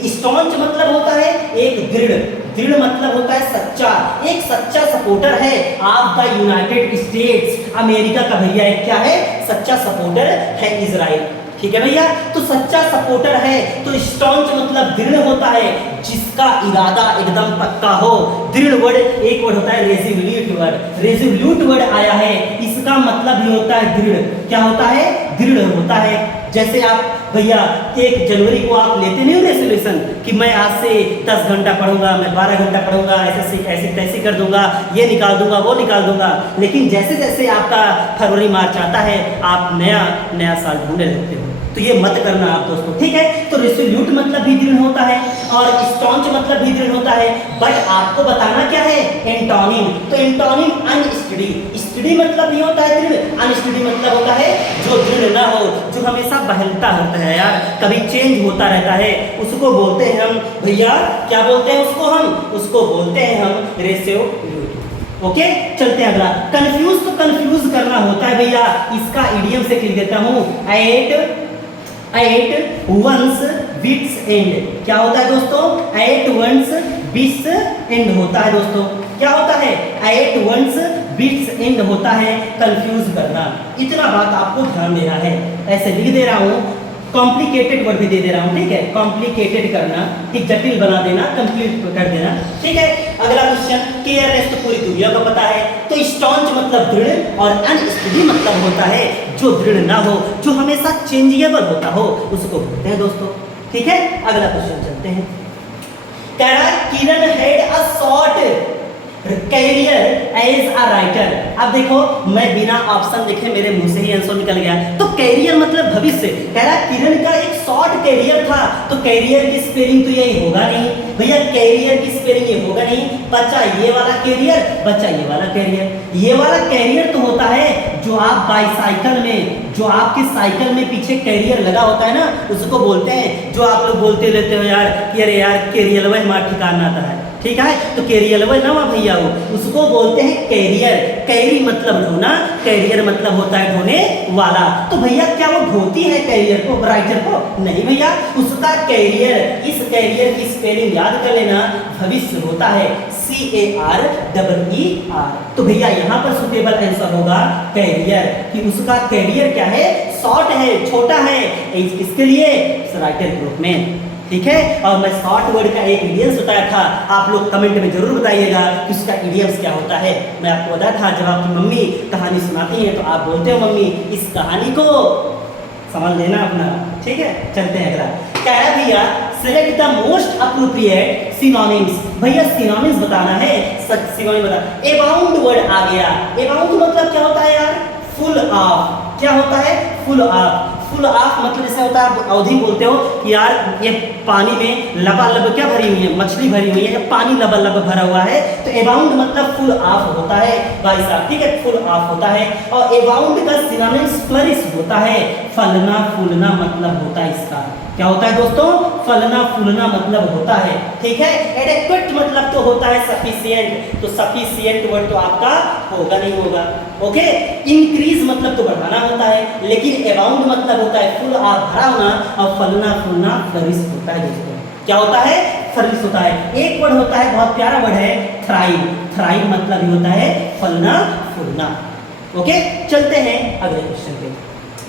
staunch मतलब होता है एक दृढ़, दृढ़ मतलब होता है सच्चा, एक सच्चा सपोर्टर है आपका यूनाइटेड स्टेट्स अमेरिका का भैया एक क्या है? सच्चा सपोर्टर है इजराइल। ठीक है भैया, तो सच्चा सपोर्टर है, तो स्टॉन्च मतलब दृढ़ होता है, जिसका इरादा एकदम पक्का हो। दृढ़ वर्ड एक वर्ड होता है रेजोल्यूट वर्ड, रेजोल्यूट वर्ड आया है, इसका मतलब ही होता है दृढ़। क्या होता है? दृढ़ होता है। जैसे आप भैया 1 जनवरी को आप लेते नहीं हो रेजोल्यूशन कि मैं आज से 10 घंटा पढ़ूंगा, मैं 12 घंटा पढ़ूंगा, ऐसे तैसे कर दूंगा, ये निकाल दूंगा, वो निकाल दूंगा। लेकिन जैसे जैसे आपका फरवरी मार्च आता है, आप नया नया साल ढूंढने लगते हो। तो ये मत करना आप दोस्तों, ठीक है। तो रेजोल्यूट मतलब भी दृढ़ होता है और स्टॉन्च मतलब भी दृढ़ होता है, बट आपको बताना क्या है? एंटोनिम। तो एंटोनिम अनस्टडी, स्टडी मतलब ये होता है दृढ़, अनस्टडी मतलब होता है जो दृढ़ ना हो, जो हमेशा बहलता होता है यार, कभी चेंज होता रहता है, उसको बोलते हैं हम भैया, क्या बोलते हैं उसको बोलते हैं हम रेजोल्यूट। ओके, चलते हैं अगला। कंफ्यूज, तो कंफ्यूज करना होता है भैया, इसका इडियम से लिख देता हूं, एट वंस बिट्स एंड। क्या होता है दोस्तों? एट वंस बिट्स एंड होता है दोस्तों। क्या होता है? एट वंस बिट्स एंड होता है कंफ्यूज करना। इतना बात आपको ध्यान देना है, ऐसे लिख दे रहा हूं, कॉम्प्लिकेटेड वर्ड भी दे दे रहा हूं, ठीक है। कॉम्प्लिकेटेड करना, ठीक, जटिल बना देना, कंप्लीट कर देना, ठीक है। अगला क्वेश्चन, केयरलेस तो पूरी दुनिया को पता है, तो स्टॉन्च मतलब दृढ़ और अनस्टडी मतलब होता है जो दृढ़ ना हो, जो हमेशा चेंजेबल होता हो, उसको बोलते हैं दोस्तों। ठीक है, अगला क्वेश्चन चलते हैं। कह रहा है Kiran had a short career as a writer. अब देखो, मैं बिना ऑप्शन देखे मेरे मुंह से ही आंसर निकल गया। तो कैरियर मतलब भविष्य। कह रहा किरण का एक शॉर्ट कैरियर था, तो कैरियर की स्पेलिंग तो यही होगा नहीं भैया, कैरियर की स्पेलिंग ये होगा नहीं। बच्चा ये वाला कैरियर, बच्चा ये वाला कैरियर। ये वाला कैरियर तो होता है जो आप बाईसाइकिल में, जो आपके साइकिल में पीछे कैरियर लगा होता है ना, उसको बोलते हैं, जो आप लोग बोलते रहते हो यार कि अरे यार कैरियर वह हमारा ठिकाना आता है, ठीक है। तो कैरियर वह ना भैया हो, उसको बोलते हैं कैरियर। कैरी मतलब ढोना, कैरियर मतलब होता है ढोने वाला। तो भैया क्या वो ढोती है कैरियर को, राइटर को? नहीं भैया, उसका कैरियर, इस कैरियर की स्पेलिंग याद कर लेना, भविष्य होता है CAREER। तो भैया यहाँ पर सुटेबल आंसर होगा कैरियर, कि उसका कैरियर क्या है? शॉर्ट है, छोटा है, इसके लिए राइटर ग्रुप में, ठीक है। और मैं शॉर्ट वर्ड का एक इडियम्स बताया था, आप लोग कमेंट में जरूर बताइएगा कि उसका इडियम्स क्या होता है। मैं आपको बताया था, जब आपकी मम्मी कहानी सुनाती है तो आप बोलते हो मम्मी इस कहानी को समझ लेना अपना, ठीक है। चलते हैं अगला। कह रहा भैया select the most appropriate synonyms. भैया सिनोनिम्स बताना है, सिनोनिम बता। एबाउंड वर्ड आ गया। एबाउंड मतलब क्या होता है यार? Full of. क्या होता है? Full of. फुल ऑफ मतलब जैसे होता है, आप अवधि बोलते हो कि यार ये पानी में लबालब क्या भरी हुई है, मछली भरी हुई है, या पानी लबालब भरा हुआ है। तो एबाउंड मतलब फुल ऑफ होता है भाई साहब, ठीक है, फुल ऑफ होता है। और एबाउंड का सिनोनिम फ्लरिश होता है, फलना फूलना मतलब होता है इसका। क्या होता है दोस्तों? फलना फूलना मतलब होता है, ठीक है। एडेक्वेट मतलब तो होता है सफिशिएंट, तो सफिशिएंट वर्ड तो आपका होगा नहीं होगा, ओके। इंक्रीज मतलब तो बढ़ाना होता है, लेकिन अबाउंड मतलब होता है फुल ऑफ, भरा होना, और फलना फूलना फ्लरिश होता है दोस्तों। क्या होता है? फ्लरिश होता है। एक वर्ड होता है, बहुत प्यारा वर्ड है, थ्राइव। थ्राइव मतलब ही होता है फलना फूलना, ओके, चलते हैं अगले क्वेश्चन पे।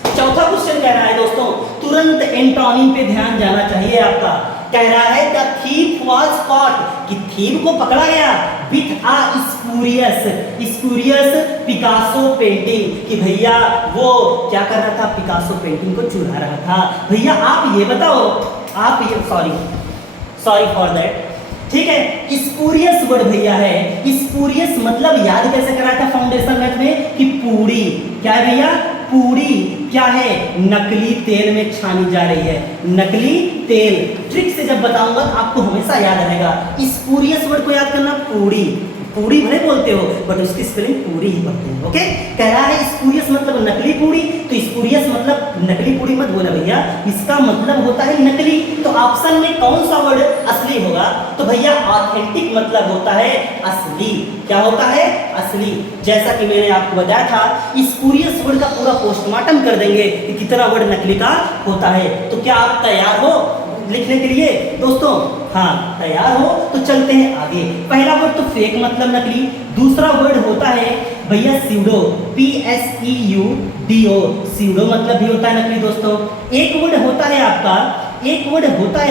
चौथा क्वेश्चन कह रहा है दोस्तों, तुरंत एंटोनिम पे ध्यान जाना चाहिए आपका। कह रहा है द थीफ वाज कॉट, कि थीफ को पकड़ा गया with a spurious Picasso painting, कि भैया वो क्या कर रहा था, पिकासो पेंटिंग को चुरा रहा था। भैया आप ये बताओ, आप ये सॉरी फॉर दैट, ठीक है। स्पूरियस वर्ड भैया है, स्पूरियस मतलब याद कैसे कराया था फाउंडेशन मैथ में कि पूरी, क्या है भैया, पूरी क्या है, नकली तेल में छानी जा रही है, नकली तेल। ट्रिक से जब बताऊंगा तो आपको हमेशा याद रहेगा, स्पूरियस वर्ड को याद करना, पूरी, पूरी भले बोलते हो बट उसकी स्पेलिंग पूरी ही पढ़ते हैं। ओके, कह रहा है स्पूरियस मतलब नकली पूरी, तो स्पूरियस मतलब नकली पूरी मत बोला भैया, इसका मतलब होता है नकली। तो ऑप्शन में कौन सा वर्ड असली होगा, तो भैया ऑथेंटिक मतलब होता है असली। क्या होता है, असली। जैसा कि मैंने आपको बताया था, स्पूरियस वर्ड का पूरा पोस्टमार्टम कर देंगे कि कितना वर्ड नकली का होता है। तो क्या आप तैयार हो लिखने के लिए दोस्तों? हाँ, तैयार हो तो चलते हैं आगे। पहला वर्ड तो फेक मतलब नकली, दूसरा वर्ड होता है भैया स्यूडो, PSEUDO, स्यूडो मतलब भी होता है नकली दोस्तों। एक वर्ड होता है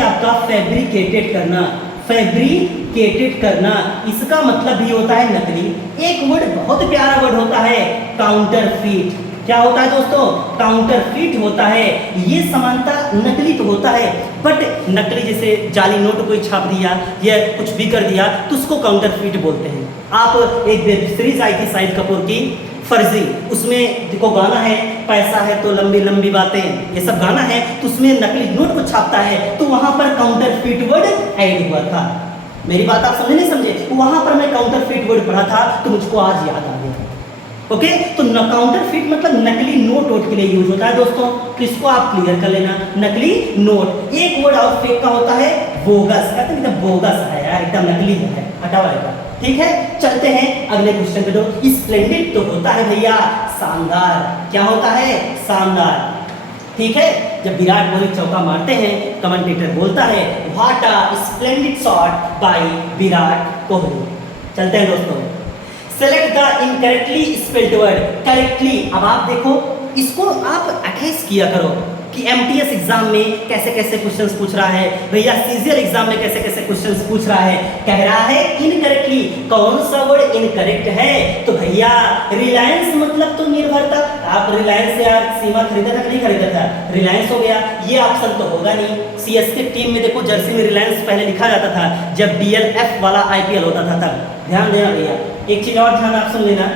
आपका फैब्रिकेटेड करना, फैब्रिकेटेड करना, इसका मतलब भी होता है नकली। एक वर्ड बहुत प्यारा वर्ड होता है काउंटरफीट। क्या होता है दोस्तों, काउंटरफीट होता है। ये समानता नकली तो होता है बट नकली जैसे जाली नोट कोई छाप दिया या कुछ भी कर दिया तो उसको काउंटरफीट बोलते हैं। आप एक वेब सीरीज आई थी शाहिद कपूर की फर्जी, उसमें देखो गाना है पैसा है तो लंबी लंबी बातें, ये सब गाना है, तो उसमें नकली नोट को छापता है तो वहां पर काउंटरफीट वर्ड ऐड हुआ था। मेरी बात आप समझे नहीं समझे? वहां पर मैं काउंटरफीट वर्ड पढ़ा था तो मुझको आज याद आ गया। ओके, तो काउंटरफीट मतलब नकली नोट वोट के लिए यूज होता है दोस्तों, तो इसको आप क्लियर कर लेना, नकली नोट। एक वर्ड और फेक का होता है बोगस, कहते हैं एकदम बोगस है यार, एकदम नकली है, हटावा है। ठीक है, चलते हैं अगले क्वेश्चन पे। तो स्प्लेंडिड तो होता है भैया शानदार, क्या होता है, शानदार। ठीक है, जब विराट कोहली चौका मारते हैं कमेंटेटर बोलता है what a splendid shot bye Virat Kohli. चलते हैं दोस्तों, select the incorrectly spelled word, correctly. अब आप देखो इसको आप अटैच किया करो कि एमटीएस एग्जाम में कैसे कैसे क्वेश्चंस पूछ रहा है, भैया सीजीएल एग्जाम में कैसे कैसे क्वेश्चंस पूछ रहा है। कह रहा है इनकरेक्टली, कौन सा वर्ड इनकरेक्ट है, तो भैया रिलायंस मतलब तो निर्भरता। आप रिलायंस से यार सीमा खरीदा था कि नहीं खरीदा था, रिलायंस हो गया, ये ऑप्शन तो होगा नहीं। सीएसके टीम में देखो जर्सी में रिलायंस पहले लिखा जाता था जब DLF वाला IPL होता था तब। ध्यान देना भैया, एक चीज और ध्यान आप सुन लेना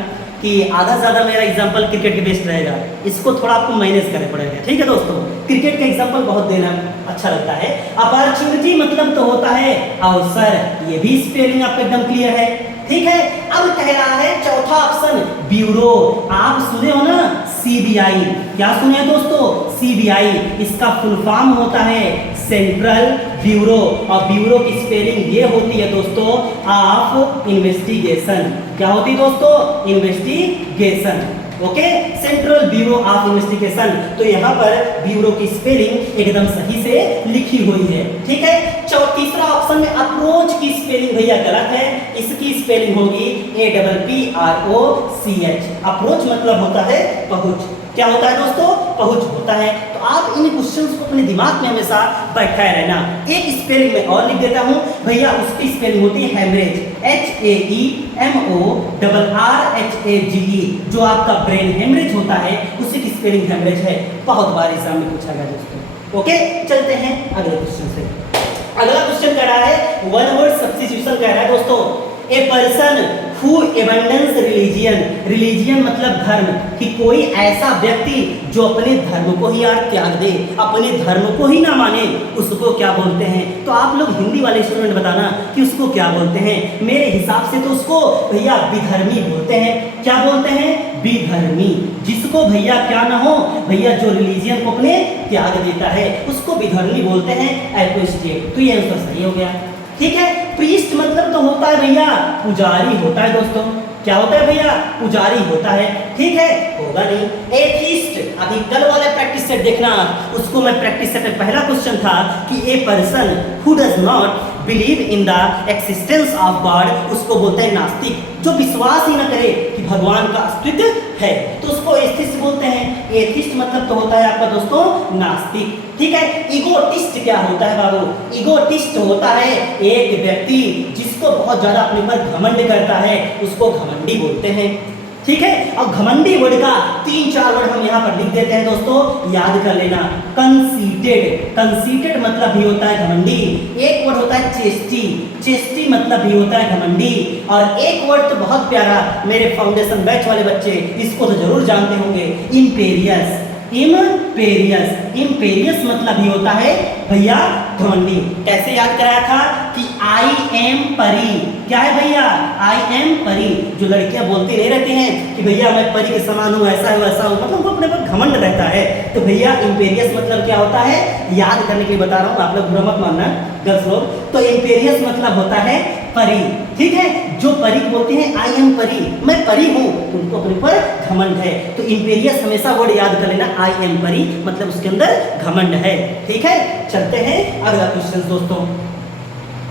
कि आधा ज़्यादा मेरा एग्जाम्पल क्रिकेट के बेस्ड रहेगा, इसको थोड़ा आपको मैनेज करना पड़ेगा। ठीक है दोस्तों, क्रिकेट का एग्जाम्पल बहुत देना अच्छा लगता है। अपॉर्चुनिटी मतलब तो होता है अवसर, ये भी स्पेलिंग आपको एकदम क्लियर है। ठीक है, अब कह रहा है चौथा ऑप्शन ब्यूरो। आप सुने हो ना CBI, क्या सुने हैं दोस्तों, CBI, इसका फुल फॉर्म होता है सेंट्रल ब्यूरो, और ब्यूरो की स्पेलिंग ये होती है दोस्तों ऑफ इन्वेस्टिगेशन। क्या होती है दोस्तों, investigation. Okay, central bureau of investigation. तो यहाँ पर ब्यूरो की स्पेलिंग एकदम सही से लिखी हुई है। ठीक है, तीसरा ऑप्शन में अप्रोच की स्पेलिंग भैया गलत है, इसकी स्पेलिंग होगी APPROCH। अप्रोच मतलब होता है पहुंच। क्या होता है दोस्तों, पहुंच होता है। तो आप इन क्वेश्चंस को अपने दिमाग में हमेशा बैठाए रहना। एक स्पेलिंग में और लिख देता हूं भैया, उसकी स्पेलिंग होती है हेमरेज, HAEMORRHAGE। जो आपका ब्रेन हेमरेज होता है उसी की स्पेलिंग हेमरेज है। बहुत बार एग्जाम में पूछा गया दोस्तों। ओके, चलते हैं अगले क्वेश्चन से। अगला क्वेश्चन कह रहा है वन वर्ड सब्स्टिट्यूशन कह रहा है दोस्तों, ए person who abundance religion, religion मतलब धर्म, कि कोई ऐसा व्यक्ति जो अपने धर्म को ही यार त्याग दे, अपने धर्म को ही ना माने, उसको क्या बोलते हैं? तो आप लोग हिंदी वाले स्टूडेंट बताना कि उसको क्या बोलते हैं। मेरे हिसाब से तो उसको भैया विधर्मी बोलते हैं। क्या बोलते हैं, विधर्मी। जिसको भैया क्या ना हो, भैया जो रिलीजियन को अपने त्याग देता है उसको विधर्मी बोलते हैं, एपोस्टेट। तो ये आंसर सही हो गया। ठीक है, प्रीस्ट मतलब तो होता है भैया पुजारी होता है दोस्तों। क्या होता है भैया, पुजारी होता है। ठीक है, होगा नहीं। एथिस्ट, अभी कल वाला प्रैक्टिस सेट देखना, उसको मैं प्रैक्टिस सेट में पहला क्वेश्चन था कि ए person who does not believe in the existence of God, उसको बोलते हैं नास्तिक। जो विश्वास ही ना करे कि भगवान का अस्तित्व है तो उसको एथिस्ट बोलते हैं। एथिस्ट मतलब तो होता है आपका दोस्तों नास्तिक, ठीक है। ईगोटिस्ट क्या होता है बाबू? ईगोटिस्ट होता है एक व्यक्ति जिसको बहुत ज्यादा अपने पर घमंड करता है, उसको घमंडी बोलते हैं, ठीक है। और घमंडी वर्ड का 3-4 वर्ड हम यहाँ पर लिख देते हैं दोस्तों, याद कर लेना। कंसीटेड, कंसीटेड मतलब भी होता है घमंडी। एक वर्ड होता है चेस्टी, चेस्टी मतलब भी होता है घमंडी। और एक वर्ड तो बहुत प्यारा, मेरे फाउंडेशन बैच वाले बच्चे इसको तो जरूर जानते होंगे, इम्पेरियस। इम्पेरियस, इम्पेरियस मतलब भी होता है भैया घमंडी। कैसे याद कराया था कि आई एम परी, क्या है भैया? आई एम परी। जो लड़कियां बोलती नहीं रहती हैं कि भैया मैं परी के समान हूँ, ऐसा हूँ वैसा हूँ, मतलब उनको अपने पर घमंड रहता है। तो भैया इम्पेरियस मतलब क्या होता है, याद करने के लिए बता रहा हूँ, आप लोग बुरा मत मानना गर्ल्स लोग। तो इम्पेरियस मतलब होता है परी, ठीक है। जो परी बोलते हैं आई एम परी, मैं परी हूँ, उनको अपने पर घमंड है। तो इम्पेरियस हमेशा वर्ड याद कर लेना, आई एम परी मतलब उसके अंदर घमंड है, ठीक है। चलते हैं अगला क्वेश्चन दोस्तों।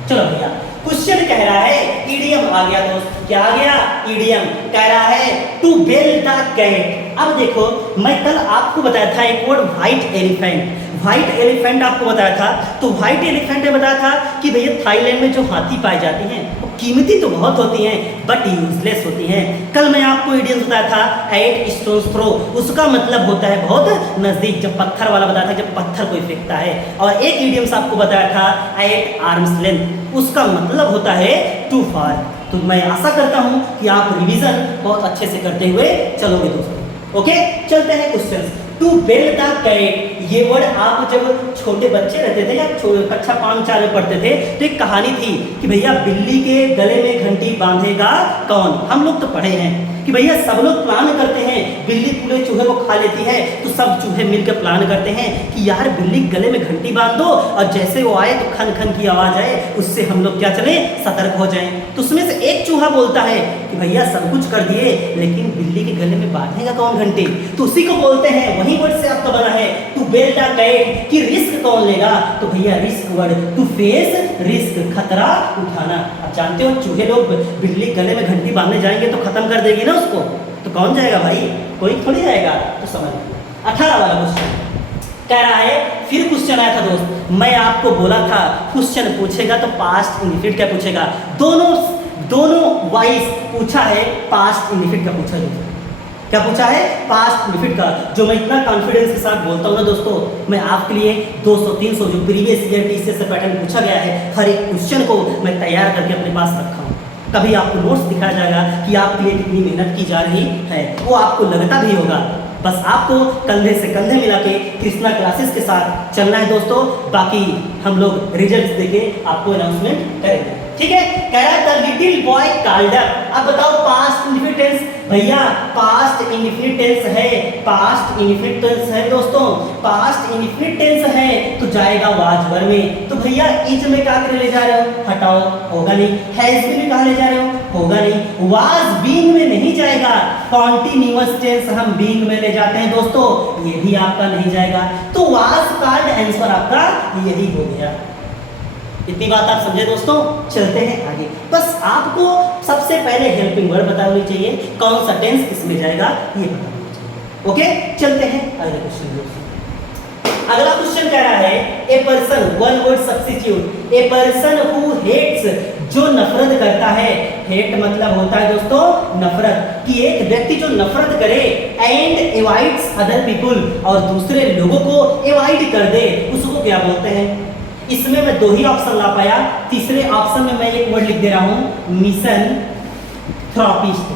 चलो भैया, क्वेश्चन कह रहा है, ईडियम आ गया दोस्त, क्या आ गया? ईडियम कह रहा है टू बेल द कैट। अब देखो, मैं कल आपको बताया था एक word white elephant, white elephant आपको बताया था। तो व्हाइट एलिफेंट में बताया था कि भैया थाईलैंड में जो हाथी पाए जाते हैं वो कीमती तो बहुत होती हैं बट यूजलेस होती हैं। कल मैं आपको इडियम बताया था 8 स्टोन्स थ्रो, उसका मतलब होता है बहुत नजदीक, जब पत्थर वाला बताया था, जब पत्थर कोई फेंकता है। और एक इडियम्स आपको बताया था 8 आर्म्स लेंथ, उसका मतलब होता है टू फार। तो मैं आशा करता हूं कि आप रिवीजन बहुत अच्छे से करते हुए चलोगे दोस्तों। ओके, चलते हैं question. To bell the cat, ये वर्ड आप जब छोटे बच्चे रहते थे या कक्षा 5-4 में पढ़ते थे तो एक कहानी थी कि भैया बिल्ली के गले में घंटी बांधेगा कौन। हम लोग तो पढ़े हैं कि भैया सब लोग प्लान करते हैं, बिल्ली पूरे चूहे को खा लेती है तो सब चूहे मिलकर प्लान करते हैं कि यार बिल्ली गले में घंटी बांध दो और जैसे वो आए तो खन खन की आवाज आए, उससे हम लोग क्या चले, सतर्क हो जाएं। तो उसमें से एक चूहा बोलता है कि भैया सब कुछ कर दिए लेकिन बिल्ली के गले में बांधेगा कौन घंटी। तो उसी को बोलते हैं, वही वर्ड से आपका बना है टू बेल द कैट, कि रिस्क कौन लेगा। तो भैया risk word, to face risk, खतरा उठाना। आप जानते हो चूहे लोग बिल्ली गले में घंटी बांधने जाएंगे तो खत्म कर देगी ना उसको, तो कौन जाएगा भाई, कोई थोड़ी जाएगा। तो समझ 18 वाला क्वेश्चन कह रहा है, फिर क्वेश्चन आया था दोस्त, मैं आपको बोला था क्वेश्चन पूछेगा तो पास्ट इंडिफिनिट क्या पूछेगा, दोनों वाइज पूछा है, पास्ट इंडिफिनिट का पूछा है। क्या पूछा है? पास्ट इंडिफिनिट का। जो मैं इतना कॉन्फिडेंस के साथ बोलता हूँ ना दोस्तों, मैं आपके लिए 200-300 जो प्रीवियस ईयर टीसीएस से पैटर्न पूछा गया है, हर एक क्वेश्चन को मैं तैयार करके अपने पास रखा हूँ। कभी आपको नोट्स दिखाया जाएगा कि आपके लिए कितनी मेहनत की जा रही है, वो आपको लगता भी होगा। बस आपको कंधे से कंधे मिला के कृष्णा क्लासेस के साथ चलना है दोस्तों। बाकी हम लोग रिजल्ट देके आपको अनाउंसमेंट करेंगे, ठीक है। कह रहा है the little boy called up. अब बताओ पास्ट इंडिफिनिट, भैया पास्ट इंडिफिनिट है, पास्ट इंडिफिनिट है दोस्तों, पास्ट इंडिफिनिट है तो जाएगा वाज वर में। तो भैया इज में क्या कर ले जा रहे हो, हटाओ, होगा नहीं। हैज में कहा ले जा रहे हो, होगा नहीं। वाज बीइंग में नहीं जाएगा, कॉन्टिन्यूअस टेंस हम बीइंग में ले जाते हैं दोस्तों, ये भी आपका नहीं जाएगा। तो वाज कॉल्ड आंसर आपका यही हो गया। इतनी बात आप समझे दोस्तों। चलते हैं आगे, बस आपको सबसे पहले हेल्पिंग वर्ड पता होनी चाहिए, कौन सा टेंस किसमें जाएगा ये पता होना चाहिए। ओके, चलते हैं अगले क्वेश्चन दोस्तों। अगला क्वेश्चन कह रहा है a person, one word substitute, a person who hates, जो नफरत करता है। हेट मतलब होता है दोस्तों नफरत, कि एक व्यक्ति जो नफरत करे, एंड एवॉइड्स अदर पीपुल, और दूसरे लोगों को एवॉइड कर दे, उसको क्या बोलते हैं। इसमें मैं 2 ही ऑप्शन ला पाया, तीसरे ऑप्शन में मैं एक वर्ड लिख दे रहा हूं, मिशन थ्रोपिस्ट।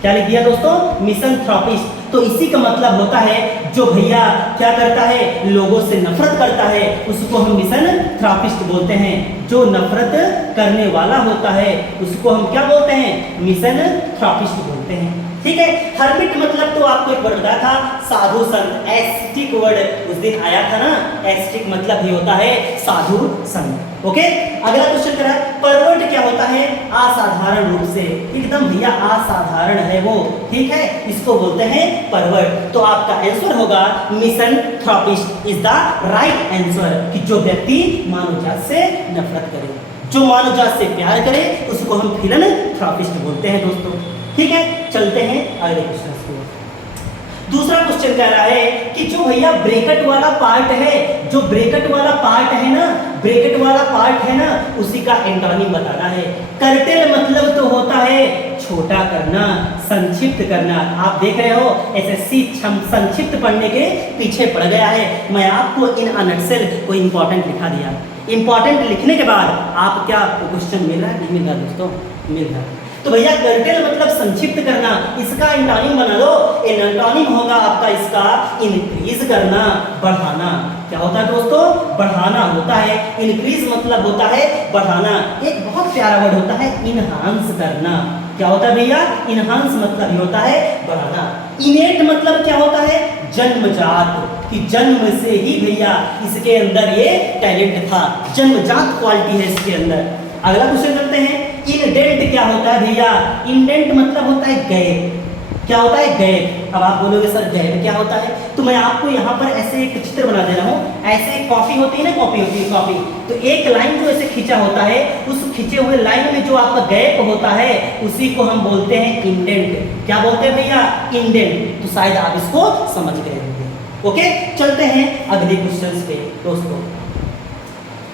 क्या लिख दिया दोस्तों, मिशन थ्रोपिस्ट। तो इसी का मतलब होता है जो भैया क्या करता है, लोगों से नफरत करता है, उसको हम मिशन थ्रोपिस्ट बोलते हैं। जो नफरत करने वाला होता है उसको हम क्या बोलते हैं, मिशन थ्रोपिस्ट बोलते हैं, ठीक है। हर्मिट मतलब तो आपको एक वर्ड बताया था, साधु संत, एस्टिक वर्ड उस दिन आया था ना, एस्टिक मतलब ही होता है साधु संत। ओके, अगला क्वेश्चन करा, परवर्ट क्या होता है, असाधारण रूप से, एकदम भैया असाधारण है वो, ठीक है, इसको बोलते हैं परवर्ट। तो आपका आंसर होगा misanthropist is the right answer, कि जो व्यक्ति मानव जात से नफरत करे, जो मानव जात से प्यार करे, उसको हम फिलन थ्रोपिस्ट बोलते हैं दोस्तों, ठीक है। चलते हैं अगले क्वेश्चन की ओर। दूसरा क्वेश्चन कह रहा है कि जो भैया ब्रैकेट वाला पार्ट है, जो ब्रैकेट वाला पार्ट है ना, ब्रैकेट वाला पार्ट है ना, उसी का एंटोनिम बताना है। कर्टेल मतलब तो होता है छोटा करना, संक्षिप्त करना। आप देख रहे हो एसएससी संक्षिप्त पढ़ने के पीछे पड़ गया है। मैं आपको इन अ नटसेल को इंपॉर्टेंट लिखा दिया। इंपॉर्टेंट लिखने के बाद आप क्या आपको क्वेश्चन मिल रहा है? नहीं मिल रहा दोस्तों, मिल रहा है। तो भैया कर्टेल मतलब संक्षिप्त करना, इसका एंटोनिम बना लो। एंटोनिम होगा आपका इसका इंक्रीज करना, बढ़ाना। क्या होता है दोस्तों? बढ़ाना होता है। इंक्रीज मतलब होता है बढ़ाना। एक बहुत प्यारा वर्ड होता है इनहांस करना। क्या होता है भैया? इनहांस मतलब होता है बढ़ाना। इनेट मतलब क्या होता है? जन्मजात, कि जन्म से ही भैया इसके अंदर ये टैलेंट था, जन्मजात क्वालिटी है इसके अंदर। अगला क्वेश्चन करते हैं। इंडेंट क्या होता है भैया? इंडेंट मतलब होता है गैप। क्या होता है? गैप। अब आप बोलोगे सर गैप क्या होता है? तो मैं आपको यहाँ पर ऐसे एक चित्र बना दे रहा हूँ। ऐसे कॉपी होती है ना, कॉपी होती है कॉपी, तो एक लाइन जो ऐसे खींचा होता है, उस खींचे हुए लाइन में जो आपका गैप होता है उसी को हम बोलते हैं इंडेंट। क्या बोलते हैं भैया? इंडेंट। तो शायद आप इसको समझ गए होंगे। ओके, चलते हैं अगले क्वेश्चन पे दोस्तों।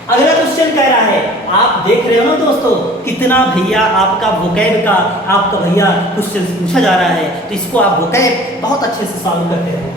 अगला क्वेश्चन कह रहा है, आप देख रहे हो ना दोस्तों कितना भैया आपका वोकैब का आपका भैया क्वेश्चन पूछा जा रहा है, तो इसको आप वोकैब बहुत अच्छे से सॉल्व करते रहो।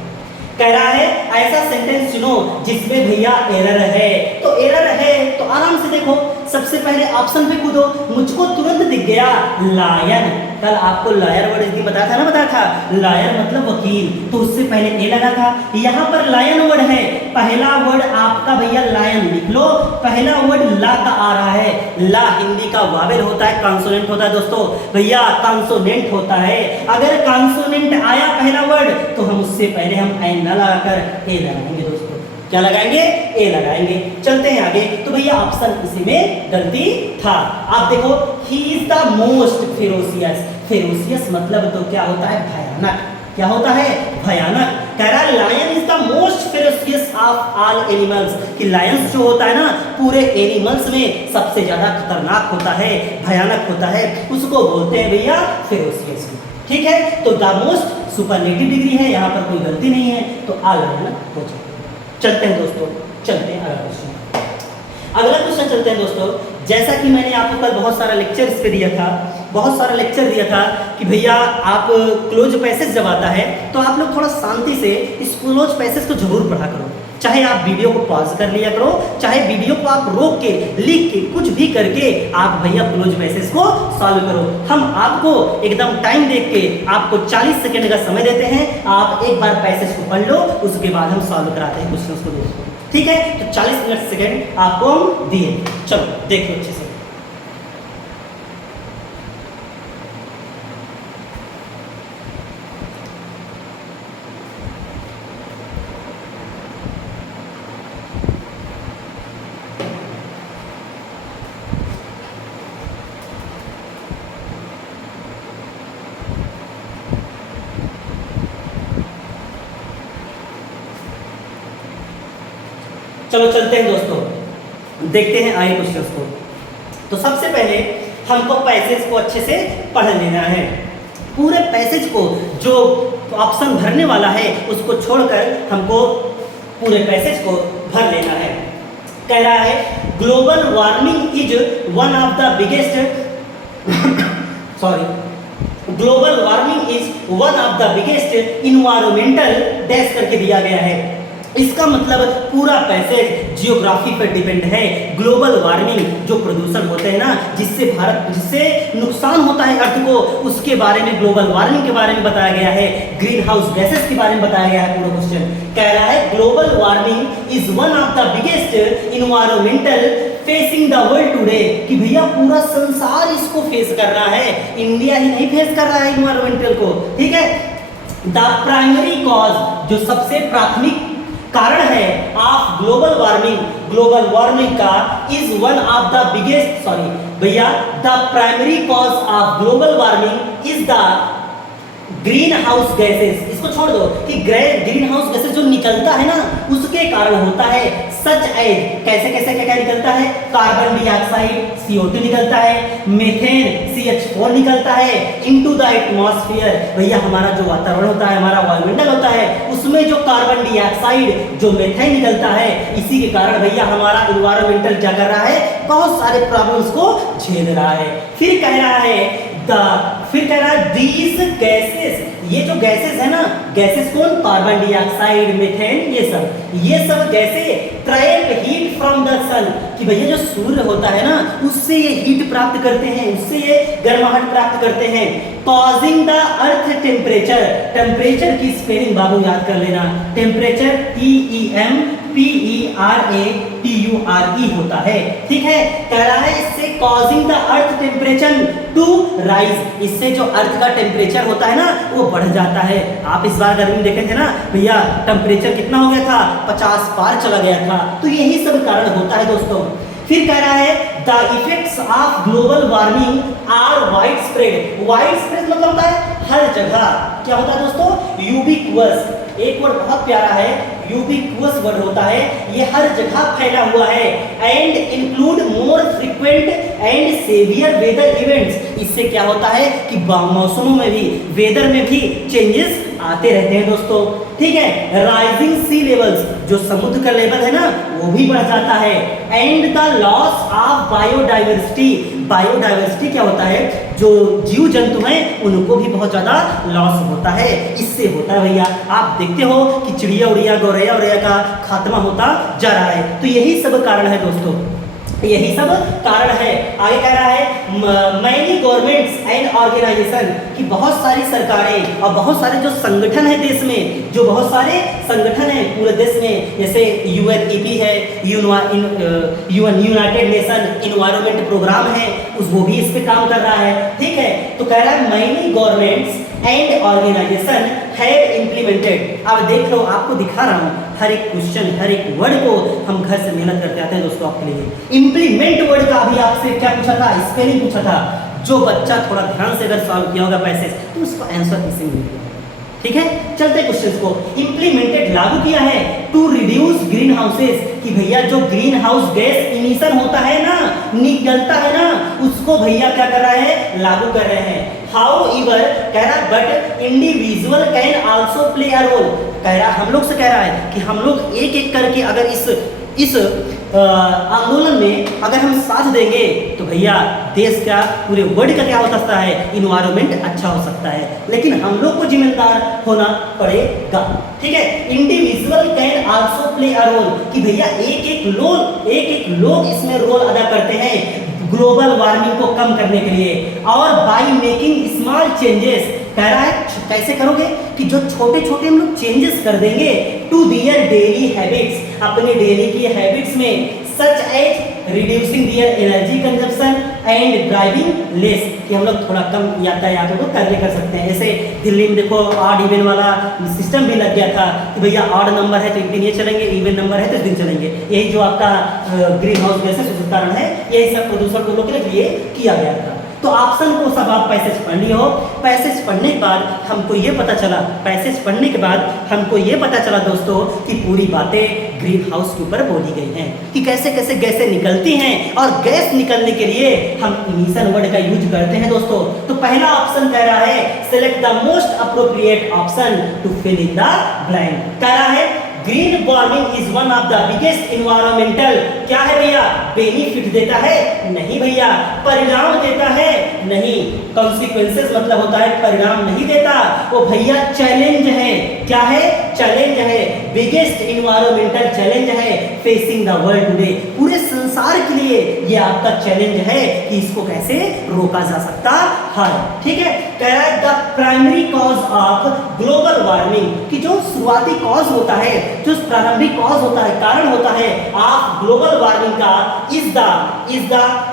कह रहा है ऐसा सेंटेंस चुनो जिसमें भैया एरर है। तो एरर है तो आराम से देखो, सबसे पहले ऑप्शन पे कूदो। मुझको तुरंत दिख गया लायन। कल आपको लायर वर्ड इसलिए बताया था ना, बताया था लायर मतलब वकील, तो उससे पहले ए लगा था। यहाँ पर लायन वर्ड है, पहला वर्ड आपका भैया लायन लिख लो। पहला वर्ड ला का आ रहा है। ला हिंदी का वावेल होता है, कॉन्सोनेंट होता है दोस्तों भैया, कॉन्सोनेंट होता है। अगर कॉन्सोनेंट आया पहला वर्ड तो हम उससे पहले हम एन ना लगाकर ए लगाएंगे दोस्तों। क्या लगाएंगे? ए लगाएंगे। चलते हैं आगे। तो भैया ऑप्शन इसी में गलती था। आप देखो, he is the most ferocious. Ferocious मतलब तो क्या होता है? भयानक। क्या होता है? भयानक। कह रहा है lion is the most ferocious of all animals, कि लायंस जो होता है ना पूरे एनिमल्स में सबसे ज्यादा खतरनाक होता है, भयानक होता है, उसको बोलते हैं भैया फेरोसियस। ठीक है, तो द मोस्ट सुपरलेटिव डिग्री है, यहाँ पर कोई गलती नहीं है, तो आ लायन हो जाए। चलते हैं दोस्तों, चलते हैं अगला क्वेश्चन। अगला क्वेश्चन चलते हैं दोस्तों। जैसा कि मैंने आपको कल बहुत सारा लेक्चर इस पे दिया था, बहुत सारा लेक्चर दिया था कि भैया आप क्लोज पैसेज जब आता है तो आप लोग थोड़ा शांति से इस क्लोज पैसेज को जरूर पढ़ा करो। चाहे आप वीडियो को पॉज कर लिया करो, चाहे वीडियो को आप रोक के लिख के कुछ भी करके आप भैया क्लोज पैसेज को सॉल्व करो। हम आपको एकदम टाइम देख के आपको 40 सेकंड का समय देते हैं। आप एक बार पैसेज को पढ़ लो, उसके बाद हम सॉल्व कराते हैं क्वेश्चंस को दोस्तों। ठीक है, तो 40 मिनट सेकंड आपको हम दिए। चलो देखो अच्छे से। चलो चलते हैं दोस्तों, देखते हैं आगे क्वेश्चंस को। तो सबसे पहले हमको पैसेज को अच्छे से पढ़ लेना है। पूरे पैसेज को जो ऑप्शन भरने वाला है उसको छोड़कर हमको पूरे पैसेज को भर लेना है। कह रहा है global warming is one of the biggest global warming is one of the biggest environmental dash करके दिया गया है। इसका मतलब पूरा पैसेज जियोग्राफी पर डिपेंड है। ग्लोबल वार्मिंग जो प्रदूषण होते हैं ना, जिससे नुकसान होता है अर्थ को, उसके बारे में ग्लोबल वार्मिंग के बारे में बताया गया है। ग्रीन हाउस गैसेस के बारे में बताया गया है। पूरा क्वेश्चन कह रहा है global warming is one of the biggest environmental facing the world today, कि भैया पूरा संसार इसको फेस कर रहा है, इंडिया ही नहीं फेस कर रहा है इन्वायरमेंटल को। ठीक है, द प्राइमरी कॉज जो सबसे प्राथमिक कारण है ऑफ ग्लोबल वार्मिंग का is one of the biggest भैया the primary cause of global warming is the green house gases, इसको छोड़ दो कि ग्रीन हाउस गैसेस जो निकलता है ना उसके कारण होता है, सच एज कैसे कैसे क्या क्या निकलता है, कार्बन डाइऑक्साइड CO2 निकलता है, मीथेन CH4 निकलता है इनटू द एटमॉस्फेयर। भैया हमारा जो वातावरण होता है, हमारा वायुमंडल होता है, उसमें जो कार्बन डाइऑक्साइड जो मीथेन निकलता है, इसी के कारण भैया हमारा इन्वायरमेंटल क्या कर रहा है, बहुत सारे प्रॉब्लम्स को झेल रहा है। फिर कह रहा है दीज गैसेस, ये जो गैसेस है ना, गैसेस कौन, कार्बन डाइऑक्साइड, मीथेन, ये सब गैसें ट्रैप हीट फ्रॉम द सन, कि भैया जो सूर्य होता है ना उससे ये हीट प्राप्त करते हैं, उससे ये गर्माहट प्राप्त करते हैं, causing the earth temperature, temperature की स्पेलिंग बाबू याद कर लेना, टेम्परेचर TEMPERATURE होता है, ठीक है। कह रहा है इससे causing the earth temperature to rise, इससे जो अर्थ का टेम्परेचर होता है ना वो बढ़ जाता है। आप इस बार गर्मी में देखे थे ना भैया, टेम्परेचर कितना हो गया था, 50 पार चला गया था, तो यही सब कारण होता है दोस्तों। फिर कह रहा है the effects of global warming are widespread, widespread मतलब होता है हर जगह, क्या होता है दोस्तों, यूबिक्वस, एक वर्ड बहुत प्यारा है, यूबिक्वस वर्ड होता है, ये हर जगह फैला हुआ है, and include more frequent and severe weather events, इससे क्या होता है कि मौसमों में भी, वेदर में भी चेंजेस आते रहते हैं दोस्तों, ठीक है। राइजिंग सी लेवल्स, जो समुद्र का लेवल है ना वो भी बढ़ जाता है, and the loss of biodiversity, biodiversity क्या होता है, जो जीव जंतु हैं उनको भी बहुत ज्यादा लॉस होता है, इससे होता है भैया। आप देखते हो कि चिड़िया उड़िया गौरैया उड़ैया का खात्मा होता जा रहा है, तो यही सब कारण है दोस्तों, यही सब कारण है। आगे कह रहा है मैनी गवर्नमेंट्स एंड ऑर्गेनाइजेशन, कि बहुत सारी सरकारें और बहुत सारे जो संगठन है देश में, जो बहुत सारे संगठन है पूरे देश में, जैसे UNEP है, यूनाइटेड नेशन इन्वायरमेंट प्रोग्राम है, वो भी इस पे काम कर रहा है, ठीक है। तो कह रहा है many governments and organisation have implemented. अब देख लो, आपको दिखा रहा हूँ हर एक क्वेश्चन, हर एक वर्ड को हम घर से मेहनत करते आते हैं दोस्तों आपके लिए। इम्प्लीमेंट वर्ड का अभी आपसे क्या पूछा था, स्पेलिंग पूछा था, जो बच्चा थोड़ा ध्यान से अगर सॉल्व किया होगा पैसेज तो उसको आंसर इसी मिल गया, ठीक है। चलते क्वेश्चंस को, इम्प्लीमेंटेड लागू किया है टू रिड्यूस ग्रीन हाउसेस, कि भैया जो ग्रीन हाउस गैस इमिशन होता है ना, निकलता है ना, उसको भैया क्या कर रहा है, लागू कर रहे हैं। However, कह रहा है but individual can also play a role, कह रहा हम लोग से कह रहा है कि हम लोग एक एक करके अगर इस आंदोलन में अगर हम साथ देंगे तो भैया देश का, पूरे वर्ल्ड का क्या हो सकता है, इन्वायरमेंट अच्छा हो सकता है, लेकिन हम लोग को जिम्मेदार होना पड़ेगा, ठीक है। Individual can also play a role, कि भैया एक एक लोग इसमें रोल अदा करते हैं ग्लोबल वार्मिंग को कम करने के लिए, और बाय मेकिंग स्मॉल चेंजेस, कह रहा है कैसे करोगे, कि जो छोटे छोटे हम लोग चेंजेस कर देंगे टू दियर डेली हैबिट्स, अपने डेली की हैबिट्स में, such as reducing their energy consumption and driving less, कि हम लोग थोड़ा कम यातायात को कर सकते हैं। ऐसे दिल्ली में देखो ऑड इवन वाला सिस्टम भी लग गया था, कि भैया ऑड नंबर है तो एक दिन ये चलेंगे, इवन नंबर है तो इस दिन चलेंगे, यही जो आपका ग्रीन हाउस गैसेस उसके कारण है, यही सब प्रदूषण को रोकने के लिए किया गया था। तो ऑप्शन को सब आप पैसेज पढ़ लिए हो, पैसेज पढ़ने के बाद हमको ये पता चला, पैसेज पढ़ने के बाद हमको ये पता चला दोस्तों कि पूरी बातें ग्रीन हाउस के ऊपर बोली गई हैं, कि कैसे कैसे गैसें निकलती हैं, और गैस निकलने के लिए हम इमिशन वर्ड का यूज करते हैं दोस्तों। तो पहला ऑप्शन कह रहा है select the most appropriate option to fill in the blank, कह रहा है green warming is one of the biggest environmental, क्या है भैया, बेनिफिट देता है, नहीं भैया, परिणाम देता है, नहीं, कॉन्सिक्वेंसेस मतलब होता है परिणाम नहीं देता, वो भैया चैलेंज है, क्या है, चैलेंज है, बिगेस्ट इन्वायरमेंटल चैलेंज है फेसिंग द वर्ल्ड टुडे, पूरे संसार के लिए ये आपका चैलेंज है कि इसको कैसे रोका जा सकता है, ठीक है। कह रहा है the primary cause of global warming, कि जो शुरुआती कॉज होता है, जो प्रारंभिक कॉज होता है, कारण होता है आप ग्लोबल वार्मिंग का इज द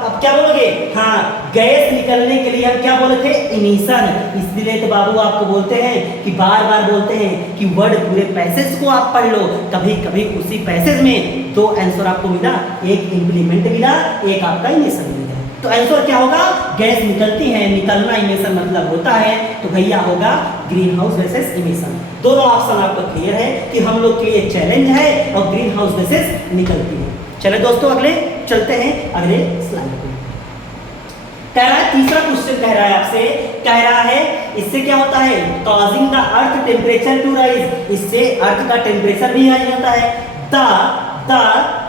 अब क्या बोलोगे, हाँ, गैस निकलने के लिए हम क्या बोले थे, इमिशन, इसलिए तो बाबू आपको बोलते हैं कि बार बार बोलते हैं कि वर्ड पूरे पैसेज को आप पढ़ लो, कभी कभी उसी पैसेज में दो आंसर आपको मिला, एक इंप्लीमेंट मिला, एक आपका इमिशन मिला, तो आंसर क्या होगा? गैस निकलती है, निकलना इमिशन मतलब होता है, तो भैया होगा ग्रीन हाउस गैसेस इमिशन। दोनों ऑप्शन आपको क्लियर है कि हम लोग के लिए चैलेंज है और ग्रीन हाउस गैसेस निकलती है। चले दोस्तों अगले चलते हैं अगले स्लाइड पे। कह रहा है तीसरा क्वेश्चन कह रहा है आपसे, कह रहा है इससे क्या होता है? Causing the earth temperature to rise, इससे अर्थ का टेम्परेचर भी राइज होता है। द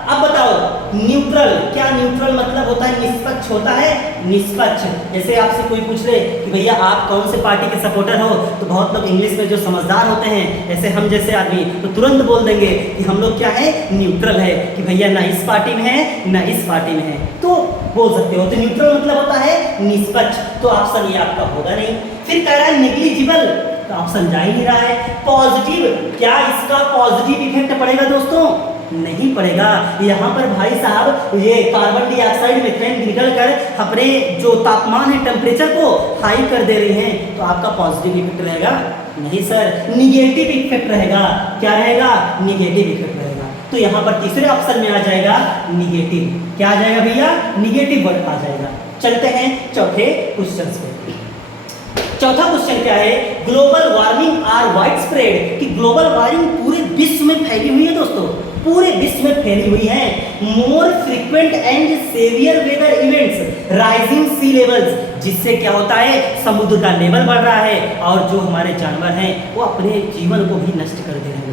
अब बताओ न्यूट्रल, क्या न्यूट्रल मतलब होता है? निष्पक्ष होता है, निष्पक्ष। जैसे आपसे कोई पूछ ले कि भैया आप कौन से पार्टी के सपोर्टर हो, तो बहुत लोग इंग्लिश में जो समझदार होते हैं, ऐसे हम जैसे आदमी तो तुरंत बोल देंगे कि हम लोग क्या है? न्यूट्रल है, कि भैया ना इस पार्टी में है ना इस पार्टी में है, तो बोल सकते हो। तो न्यूट्रल मतलब होता है निष्पक्ष, तो ऑप्शन ये आपका होगा नहीं। फिर कह रहा है नेग्लिजिबल, तो ऑप्शन जा ही नहीं रहा है। पॉजिटिव, क्या इसका पॉजिटिव इफेक्ट पड़ेगा दोस्तों? नहीं पड़ेगा। यहाँ पर भाई साहब ये कार्बन डाइऑक्साइड मीथेन निकल कर अपने जो तापमान है टेम्परेचर को हाई कर दे रही हैं, तो आपका पॉजिटिव इफेक्ट रहेगा? नहीं सर, निगेटिव इफेक्ट रहेगा। क्या रहेगा? निगेटिव इफेक्ट रहेगा। तो यहाँ पर तीसरे ऑप्शन में आ जाएगा निगेटिव। क्या आ जाएगा भैया? निगेटिव वर्ड आ जाएगा। चलते हैं चौथे क्वेश्चन पे। चौथा क्वेश्चन क्या है? Global warming are widespread, कि ग्लोबल वार्मिंग पूरे विश्व में फैली हुई है दोस्तों, पूरे विश्व में फैली हुई है। More frequent and severe weather events, rising sea levels, जिससे क्या होता है? समुद्र का लेवल बढ़ रहा है और जो हमारे जानवर हैं वो अपने जीवन को भी नष्ट कर दे रहे हैं।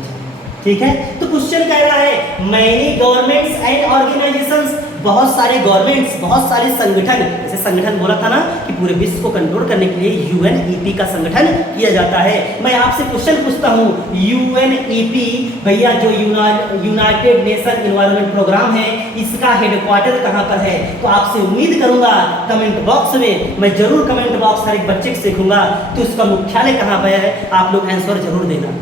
ठीक है, तो क्वेश्चन कह रहा है मैनी गवर्नमेंट्स एंड ऑर्गेनाइजेशंस, बहुत सारे गवर्नमेंट्स, बहुत सारे संगठन, जैसे संगठन बोला था ना कि पूरे विश्व को कंट्रोल करने के लिए यूएनईपी का संगठन किया जाता है। मैं आपसे क्वेश्चन पूछता हूँ, यूएनईपी भैया जो यूनाइटेड नेशन एनवायरनमेंट प्रोग्राम है, इसका हेडक्वार्टर कहाँ पर है? तो आपसे उम्मीद करूंगा कमेंट बॉक्स में, मैं जरूर कमेंट बॉक्स हर एक बच्चे से सीखूंगा तो इसका मुख्यालय कहाँ पर है, आप लोग आंसर जरूर देना।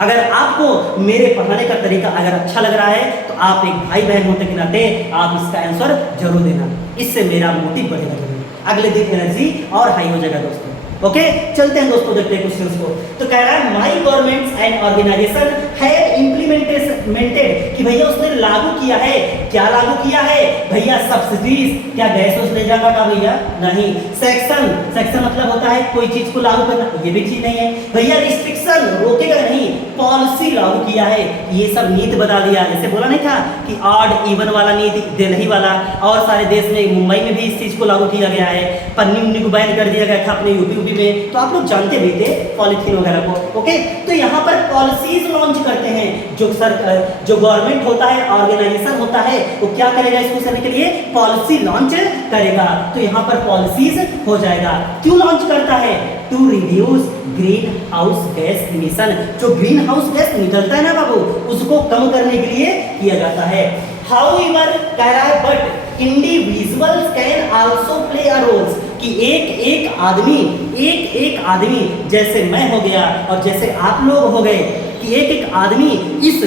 अगर आपको मेरे पढ़ाने का तरीका अगर अच्छा लग रहा है तो आप एक भाई बहन होने के नाते आप इसका आंसर जरूर देना, इससे मेरा मोटिव बढ़ेगा जरूर, अगले दिन एनर्जी और हाई हो जाएगा दोस्तों। ओके, चलते हैं दोस्तों देखते हैं क्वेश्चंस को। तो कह रहा है my governments and organisation have implemented, कि भैया उसने लागू किया है। क्या लागू किया है भैया? सब्सिडीज, क्या गैस ले जाएगा का भैया? नहीं। सेक्शन, सेक्शन मतलब होता है कोई चीज को लागू करना, ये भी चीज नहीं है भैया। रिस्ट्रिक्शन, रोकेगा नहीं। पॉलिसी लागू किया है, ये सब नीति बता दिया। जैसे बोला नहीं था कि ऑड इवन वाला नीति, दिल्ली वाला, और सारे देश में, मुंबई में भी इस चीज को लागू किया गया है। पन्नी उन्नी को बैन कर दिया गया था अपने यूपी में, तो आप लोग जानते भी थे पॉलिथीन वगैरह को। ओके, तो यहाँ पर पॉलिसीज लॉन्च करते हैं। जो गवर्नमेंट होता है, ऑर्गेनाइजेशन होता है, वो क्या करेगा? इसको करने के लिए पॉलिसी लॉन्च करेगा। तो यहाँ पर पॉलिसीज हो जाएगा। क्यों लॉन्च करता है? To reduce greenhouse gas emission, जो ग्रीन हाउस गैस निकलता है ना बाबू, उसको कम करने के लिए किया जाता है। हाउएवर कह रहा है but individuals can also play a role, कि एक एक आदमी जैसे मैं हो गया और जैसे आप लोग हो गए, कि एक आदमी इस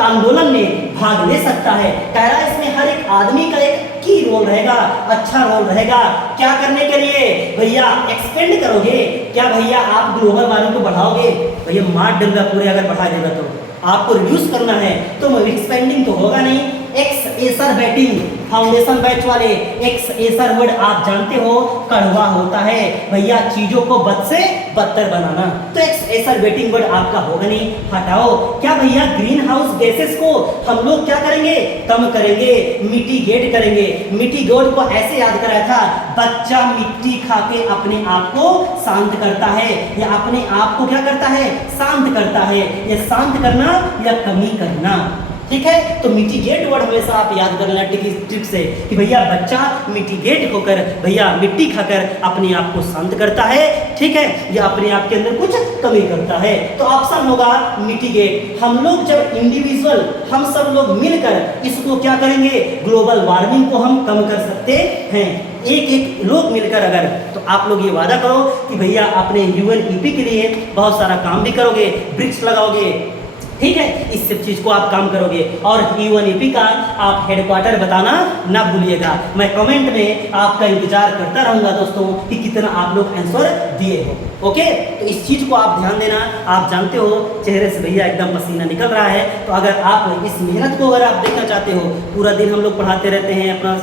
आंदोलन में भाग ले सकता है। कह रहा है इसमें हर एक आदमी का एक की रोल रहेगा, अच्छा रोल रहेगा। क्या करने के लिए भैया? एक्सपेंड करोगे क्या भैया? आप ग्लोबल वार्मिंग को बढ़ाओगे भैया? मार देगा पूरे, अगर बढ़ा देगा तो आपको रिड्यूस करना है, तो एक्सपेंडिंग तो होगा नहीं। एक्सएसरबेटिंग, फाउंडेशन बैच वाले, एक्सएसर वर्ड आप जानते हो कड़वा होता है भैया, चीजों को बद से बदतर बनाना, तो एक्सएसरबेटिंग वर्ड आपका होगा नहीं, हटाओ। क्या भैया? ग्रीन हाउस गैसेस को हम लोग क्या करेंगे? कम करेंगे, मिटिगेट करेंगे। मिटिगेट को ऐसे याद कराया था, बच्चा मिट्टी खा के अपने आप को शांत करता है, या अपने आप को क्या करता है? शांत करता है। या शांत करना या कमी करना, ठीक है। तो मिटिगेट वर्ड हमेशा आप याद कर लेना ट्रिक से, कि भैया बच्चा मिटिगेट होकर भैया मिट्टी खाकर अपने आप को शांत करता है, ठीक है, या अपने आप के अंदर कुछ कमी करता है। तो ऑप्शन होगा मिटिगेट। हम लोग जब इंडिविजुअल, हम सब लोग मिलकर इसको क्या करेंगे? ग्लोबल वार्मिंग को हम कम कर सकते हैं। एक लोग मिलकर अगर, तो आप लोग ये वादा करो कि भैया अपने यूएनईपी के लिए बहुत सारा काम भी करोगे, वृक्ष लगाओगे, ठीक है, इस सब चीज को आप काम करोगे। और E1EP का आप हेडक्वार्टर बताना ना भूलिएगा। मैं कमेंट में आपका इंतजार करता रहूंगा दोस्तों कि कितना आप लोग आंसर दिए हो। ओके, तो इस चीज को आप ध्यान देना। आप जानते हो चेहरे से भैया एकदम पसीना निकल रहा है, तो अगर आप इस मेहनत को अगर आप देखना चाहते हो, पूरा दिन हम लोग पढ़ाते रहते हैं, अपना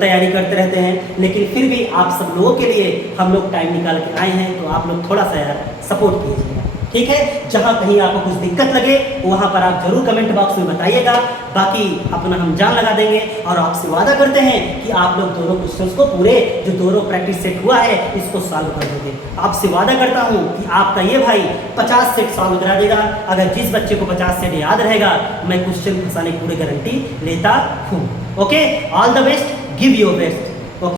तैयारी करते रहते हैं, लेकिन फिर भी आप सब लोगों के लिए हम लोग टाइम निकाल के आए हैं, तो आप लोग थोड़ा सा यार सपोर्ट कीजिएगा। ठीक है, जहां कहीं आपको कुछ दिक्कत लगे वहां पर आप जरूर कमेंट बॉक्स में बताइएगा। बाकी अपना हम जान लगा देंगे और आपसे वादा करते हैं कि आप लोग दोनों क्वेश्चंस को पूरे जो दोनों प्रैक्टिस सेट हुआ है इसको सॉल्व कर दोगे। आपसे वादा करता हूं कि आपका ये भाई 50 सेट सॉल्व करा देगा। अगर जिस बच्चे को 50 सेट याद रहेगा, मैं क्वेश्चन फंसाने की पूरी गारंटी लेता हूं। Okay, all the best, give your best.